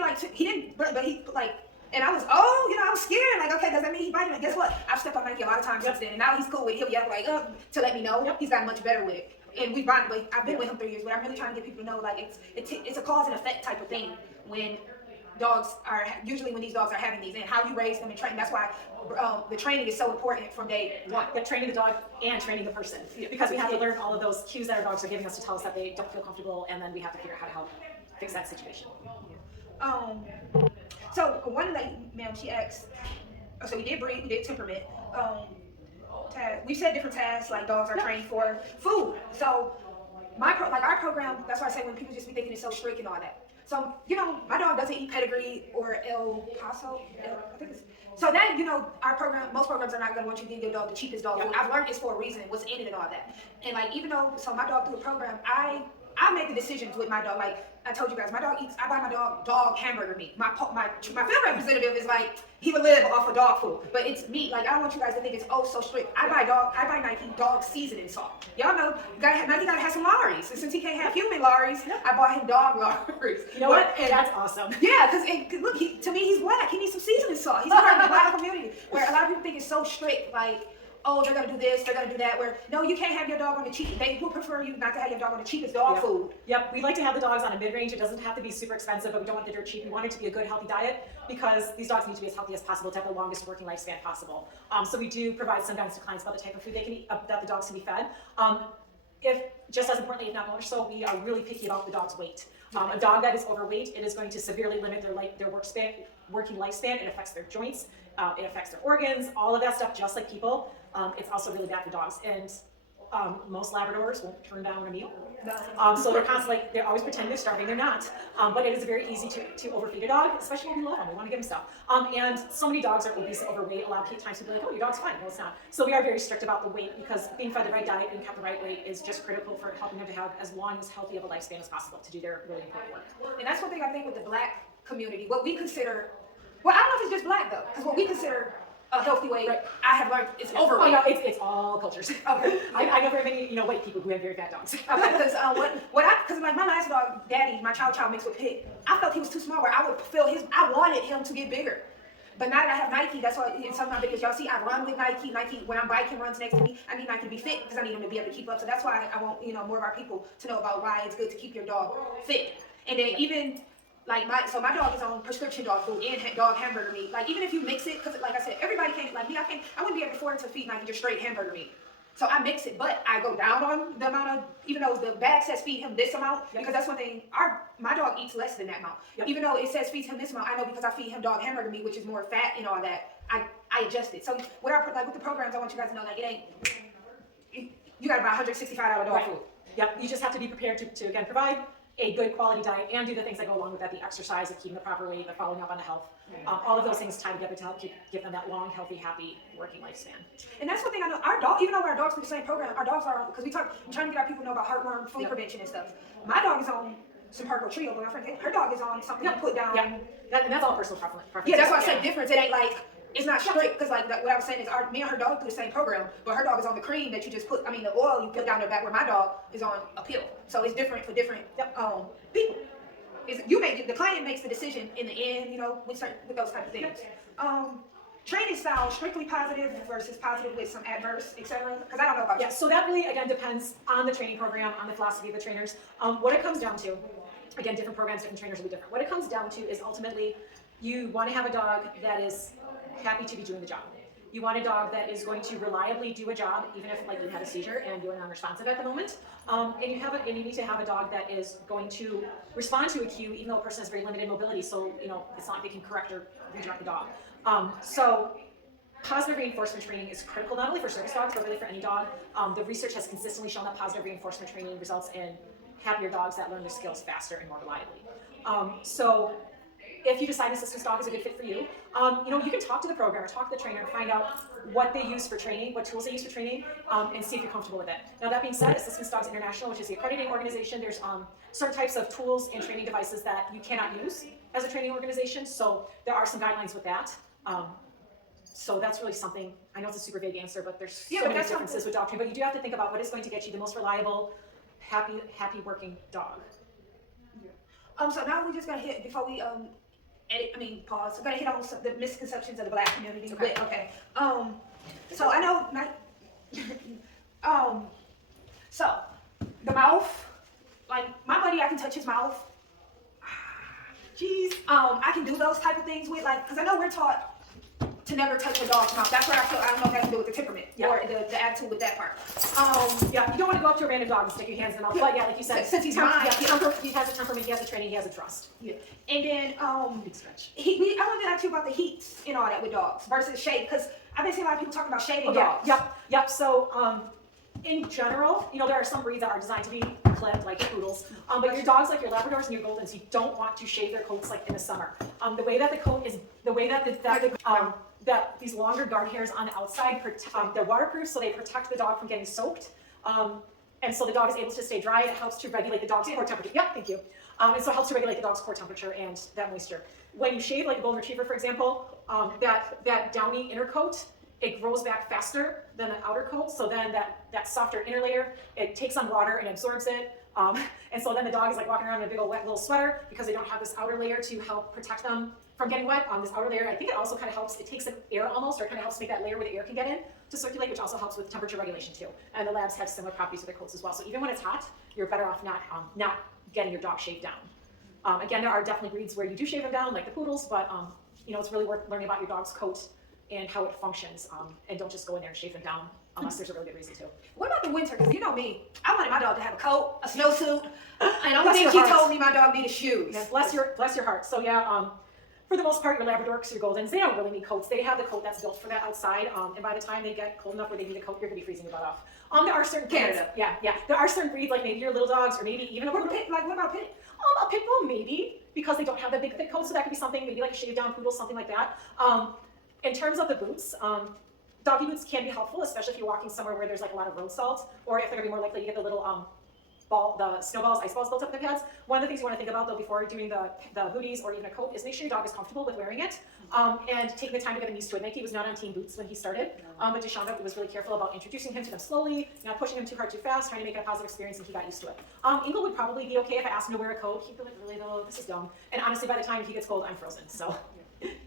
like he didn't, but he like. And I was, I was scared. Like, okay, does that mean he biting me? Guess what? I've stepped on Nike a lot of times since then, and now he's cool with it. He'll yell like, to let me know. Yep. He's gotten much better with it. And we've bonded. But I've been with him 3 years, but I'm really trying to get people to know, like, it's a cause and effect type of thing when dogs are usually when these dogs are having these, and how you raise them and train. That's why the training is so important from day one. Yeah, training the dog and training the person, because we have to learn all of those cues that our dogs are giving us to tell us that they don't feel comfortable, and then we have to figure out how to help fix that situation. So one lady, ma'am, she asked. So we did breed, we did temperament. We said different tasks like dogs are trained for food. So our program. That's why I say when people just be thinking it's so strict and all that. So my dog doesn't eat pedigree or El Paso. I think it's. So that our program, most programs are not going to want you to give your dog the cheapest dog food. I've learned it's for a reason, what's in it and all that. And like even though my dog through the program, I make the decisions with my dog. Like I told you guys, my dog eats. I buy my dog hamburger meat. My field representative is like he would live off of dog food, but it's meat. Like I don't want you guys to think it's so strict. I buy Nike dog seasoning salt. Y'all know Nike gotta have some Lawry's, and since he can't have human Lawry's, I bought him dog Lawry's. You know what? And that's awesome. Yeah, because look, to me he's black. He needs some seasoning salt. He's part of the black community where a lot of people think it's so strict. Like, oh, they're gonna do this, they're gonna do that. Where no, you can't have your dog on the cheap. They will prefer you not to have your dog on the cheapest dog food. Yep, we like to have the dogs on a mid-range. It doesn't have to be super expensive, but we don't want the dirt cheap. We want it to be a good, healthy diet because these dogs need to be as healthy as possible to have the longest working lifespan possible. So we do provide some guidance to clients about the type of food they can eat, that the dogs can be fed. If just as importantly, if not more so, we are really picky about the dog's weight. A dog that is overweight, it is going to severely limit their working lifespan. It affects their joints, it affects their organs, all of that stuff, just like people. It's also really bad for dogs, and most Labradors won't turn down a meal. So they're always pretending they're starving. They're not. But it is very easy to overfeed a dog, especially when we love them. We want to give them stuff. And so many dogs are obese and overweight. A lot of times people are like, oh, your dog's fine. No, it's not. So we are very strict about the weight because being fed the right diet and kept the right weight is just critical for helping them to have as long as healthy of a lifespan as possible to do their really important work. And that's one thing I think with the black community, what we consider, well, I don't know if it's just black though, because what we consider a healthy weight, I have learned it's overweight. Oh no, it's all cultures. Okay. I know very many white people who have very fat dogs. Okay, because because like my last dog, Daddy, my chow mixed with pig, I felt he was too small. Where I would feel I wanted him to get bigger. But now that I have Nike, that's why in some of my videos y'all see I run with Nike. Nike, when I'm biking, runs next to me. I need Nike to be fit because I need him to be able to keep up. So that's why I want more of our people to know about why it's good to keep your dog fit. And then even like my dog is on prescription dog food and dog hamburger meat. Like even if you mix it, because like I said, everybody can't like me. I wouldn't be able to afford to feed Nike just straight hamburger meat. So I mix it, but I go down on the amount of, even though the bag says feed him this amount, because that's one thing, my dog eats less than that amount. Even though it says feeds him this amount, I know because I feed him dog hamburger meat, which is more fat and all that, I adjust it. So with the programs, I want you guys to know, like it ain't, you gotta buy $165 dog food. Yep, you just have to be prepared to again, provide a good quality diet and do the things that go along with that, the exercise, the keeping the proper weight, the following up on the health. All of those things tie together to help give them that long, healthy, happy working lifespan. And that's one thing I know. Our dog, even though our dogs do the same program, our dogs are, because I'm trying to get our people to know about heartworm, flea prevention and stuff. My dog is on some Harco Trio, but my friend, her dog is on something you put down. And that's all personal preference. Yeah, that's why I said difference. It ain't like, it's not strict, because like what I was saying is me and her dog do the same program, but her dog is on the cream that you just put, the oil you put down their back, where my dog is on a pill. So it's different for different people. The client makes the decision in the end, with those type of things. training style, strictly positive versus positive with some adverse, etc.? Because I don't know about Yeah, so that really, again, depends on the training program, on the philosophy of the trainers. What it comes down to, again, different programs, different trainers will be different. What it comes down to is ultimately you want to have a dog that is happy to be doing the job. You want a dog that is going to reliably do a job, even if like you had a seizure and you're non-responsive at the moment. And you need to have a dog that is going to respond to a cue, even though a person has very limited mobility. So it's not like they can correct or redirect the dog. So positive reinforcement training is critical not only for service dogs but really for any dog. The research has consistently shown that positive reinforcement training results in happier dogs that learn their skills faster and more reliably. So if you decide an assistance dog is a good fit for you, you can talk to the programmer, talk to the trainer, find out what they use for training, what tools they use for training, and see if you're comfortable with it. Now that being said, Assistance Dogs International, which is the accrediting organization, there's certain types of tools and training devices that you cannot use as a training organization, so there are some guidelines with that. So that's really something, I know it's a super vague answer, but there's so many differences with dog training, but you do have to think about what is going to get you the most reliable, happy working dog. So now we're just gonna hit, before we pause. I'm gonna hit on the misconceptions of the Black community. Okay. Okay. So I know, so the mouth, like my buddy, I can touch his mouth. Jeez. I can do those type of things with, like, because I know we're taught to never touch a dog's mouth. That's where I don't know if that can do with the temperament or the attitude with that part. Yeah, you don't want to go up to a random dog and stick your hands in the mouth. But yeah, like you said, since he's mine, he has a temperament, he has a training, he has a trust. Yeah. And then Big stretch. I wanted to ask you about the heats and all that with dogs versus shave, because I've been seeing a lot of people talking about shaving dogs. Yep. So in general, there are some breeds that are designed to be clipped, like poodles. But your dogs, like your Labradors and your Goldens, you don't want to shave their coats like in the summer. The way that the coat is, that these longer guard hairs on the outside, they're waterproof, so they protect the dog from getting soaked. And so the dog is able to stay dry. It helps to regulate the dog's core temperature. Yep, thank you. And so it helps to regulate the dog's core temperature and that moisture. When you shave, like a Golden Retriever, for example, that downy inner coat, it grows back faster than the outer coat. So then that softer inner layer, it takes on water and absorbs it. And so then the dog is like walking around in a big old wet little sweater because they don't have this outer layer to help protect them from getting wet. This outer layer, I think it also kind of helps, it takes in air almost, or it kind of helps make that layer where the air can get in to circulate, which also helps with temperature regulation too. And the labs have similar properties with their coats as well. So even when it's hot, you're better off not getting your dog shaved down. Again, there are definitely breeds where you do shave them down, like the poodles, but it's really worth learning about your dog's coat and how it functions, and don't just go in there and shave them down unless there's a really good reason to. What about the winter? Because you know me, I wanted my dog to have a coat, a snowsuit, and only thing she told me my dog needed shoes. Yeah, bless your heart. So yeah, for the most part, your Labradors, your Goldens, they don't really need coats. They have the coat that's built for that outside, and by the time they get cold enough where they need a coat, you're gonna be freezing your butt off. There are certain breeds, there are certain breeds, like maybe your little dogs, or maybe even a poodle. What about pit? A pit bull maybe, because they don't have that big thick coat, so that could be something, maybe like a shaved down poodle, something like that. In terms of the boots, doggy boots can be helpful, especially if you're walking somewhere where there's like a lot of road salt, or if they're gonna be more likely to get the little the snowballs, ice balls built up in the pads. One of the things you want to think about though before doing the hoodies or even a coat is make sure your dog is comfortable with wearing it, and taking the time to get him used to it. Nike was not on team boots when he started, but Deshaunda was really careful about introducing him to them slowly, not pushing him too hard too fast, trying to make it a positive experience, and he got used to it. Eagle would probably be okay if I asked him to wear a coat. He'd be like, really though, this is dumb. And honestly, by the time he gets cold, I'm frozen. So.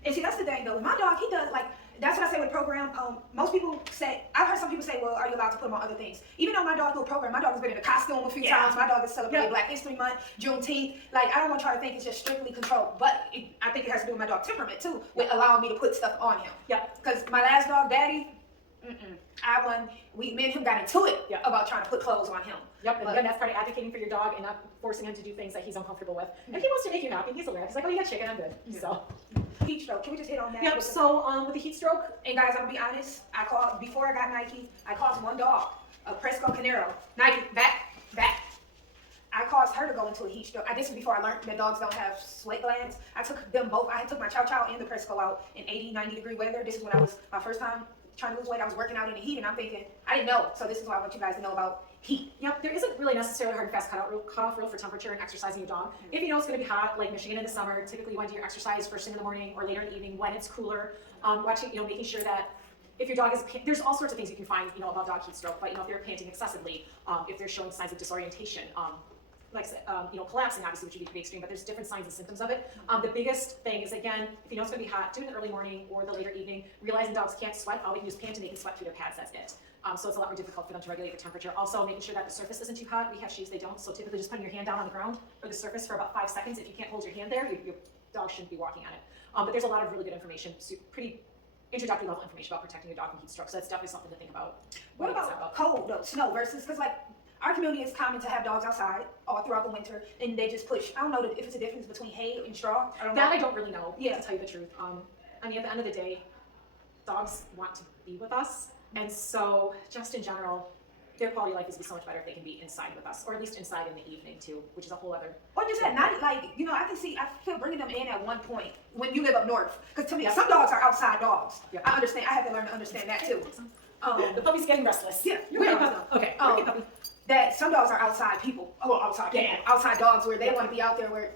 And see, that's the thing though. With my dog, he does like. That's what I say with program. Most people say, I've heard some people say, well, are you allowed to put them on other things? Even though my dog do a program, my dog has been in a costume a few times. My dog has celebrated Black History Month, Juneteenth. Like, I don't want to try to think it's just strictly controlled. But I think it has to do with my dog's temperament too, with allowing me to put stuff on him. Yeah. Because my last dog, Daddy, me and him got into it about trying to put clothes on him. Yep, and again, that's part of advocating for your dog and not forcing him to do things that he's uncomfortable with. And if he wants to make you happy, he's aware. He's like, oh, you got chicken, I'm good. So. Heat stroke. Can we just hit on that? Yep. So with the heat stroke, and guys, I'm gonna be honest. Before I got Nike, I caused one dog, a Presco Canero. Nike, back. I caused her to go into a heat stroke. This was before I learned that dogs don't have sweat glands. I took them both. I took my Chow Chow and the Presco out in 80, 90 degree weather. This is when I was my first time trying to lose weight. I was working out in the heat, and I'm thinking, I didn't know. So this is why I want you guys to know about heat. Yep, there isn't really necessarily a hard and fast cutoff rule for temperature and exercising your dog. If you know it's going to be hot, like Michigan in the summer, typically you want to do your exercise first thing in the morning or later in the evening when it's cooler. Making sure that if your dog is, there's all sorts of things you can find, about dog heat stroke. But if they're panting excessively, if they're showing signs of disorientation, like I said, collapsing, obviously, which would be pretty extreme, but there's different signs and symptoms of it. The biggest thing is, again, if you know it's going to be hot, do it in the early morning or the later evening. Realizing dogs can't sweat, all we can do is pant and they can sweat through their pads, that's it. So it's a lot more difficult for them to regulate the temperature. Also, making sure that the surface isn't too hot. We have shoes, they don't, so typically just putting your hand down on the ground or the surface for about 5 seconds. If you can't hold your hand there, your dog shouldn't be walking on it. But there's a lot of really good information, pretty introductory level information about protecting your dog from heat stroke, so that's definitely something to think about. What about cold though, snow versus, because like our community is common to have dogs outside all throughout the winter, and they just push. I don't know if it's a difference between hay and straw. I don't really know, yeah, to tell you the truth. I mean, at the end of the day, dogs want to be with us, and so just in general, their quality of life is so much better if they can be inside with us, or at least inside in the evening too, which is a whole other. Or just at night, like, I feel bringing them in at one point when you live up north. Because to me, some dogs are outside dogs. Yeah. I understand. I have to learn to understand that too. The puppy's getting restless. Yeah. Okay. Puppy. That some dogs are outside people. Oh, outside people. Yeah. Outside dogs where they want to be out there. Where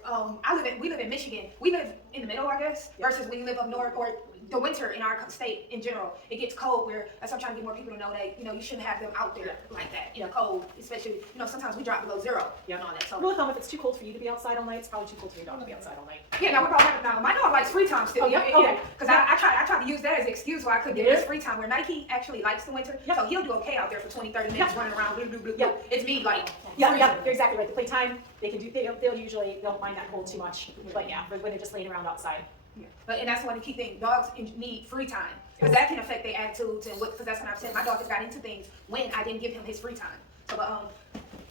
we live in Michigan. We live in the middle, I guess. Yeah. Versus when you live up north or the winter in our state in general, it gets cold. Where that's why I'm trying to get more people to know that you shouldn't have them out there like that. Cold, especially sometimes we drop below zero. Yeah. And all that. So rule of thumb: if it's too cold for you to be outside all night, it's probably too cold for your dog to be outside all night. Yeah, now we're probably having now. My dog likes free time still. Oh, yeah? Okay. Because I tried to use that as an excuse why I couldn't get his free time. Where Nike actually likes the winter, so he'll do okay out there for 20, 30 minutes running around. Blah, blah, blah, blah. It's me like. Yeah, you're exactly right. The playtime, they can do. They'll usually don't mind that cold too much. But yeah, when they're just laying around outside. Yeah. And that's one of the key things. Dogs need free time because that can affect their attitudes and what. Because that's when I've said my dog has got into things when I didn't give him his free time. So,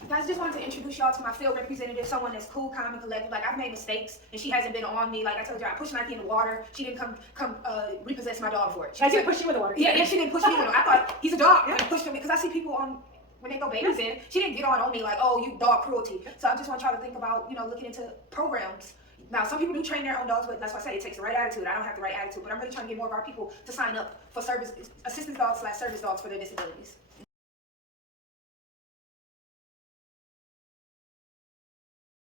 guys, just wanted to introduce y'all to my field representative, someone that's cool, calm, and collected. Like I've made mistakes, and she hasn't been on me. Like I told you, I pushed Nike in the water. She didn't come repossess my dog for it. I didn't push you in the water. Yeah, she didn't push me in the water. I thought he's a dog. I pushed him because I see people on. When they throw babies in, she didn't get on me like, oh, you dog cruelty. So I just want y'all to think about, looking into programs. Now, some people do train their own dogs, but that's why I say it takes the right attitude. I don't have the right attitude, but I'm really trying to get more of our people to sign up for assistance dogs / service dogs for their disabilities.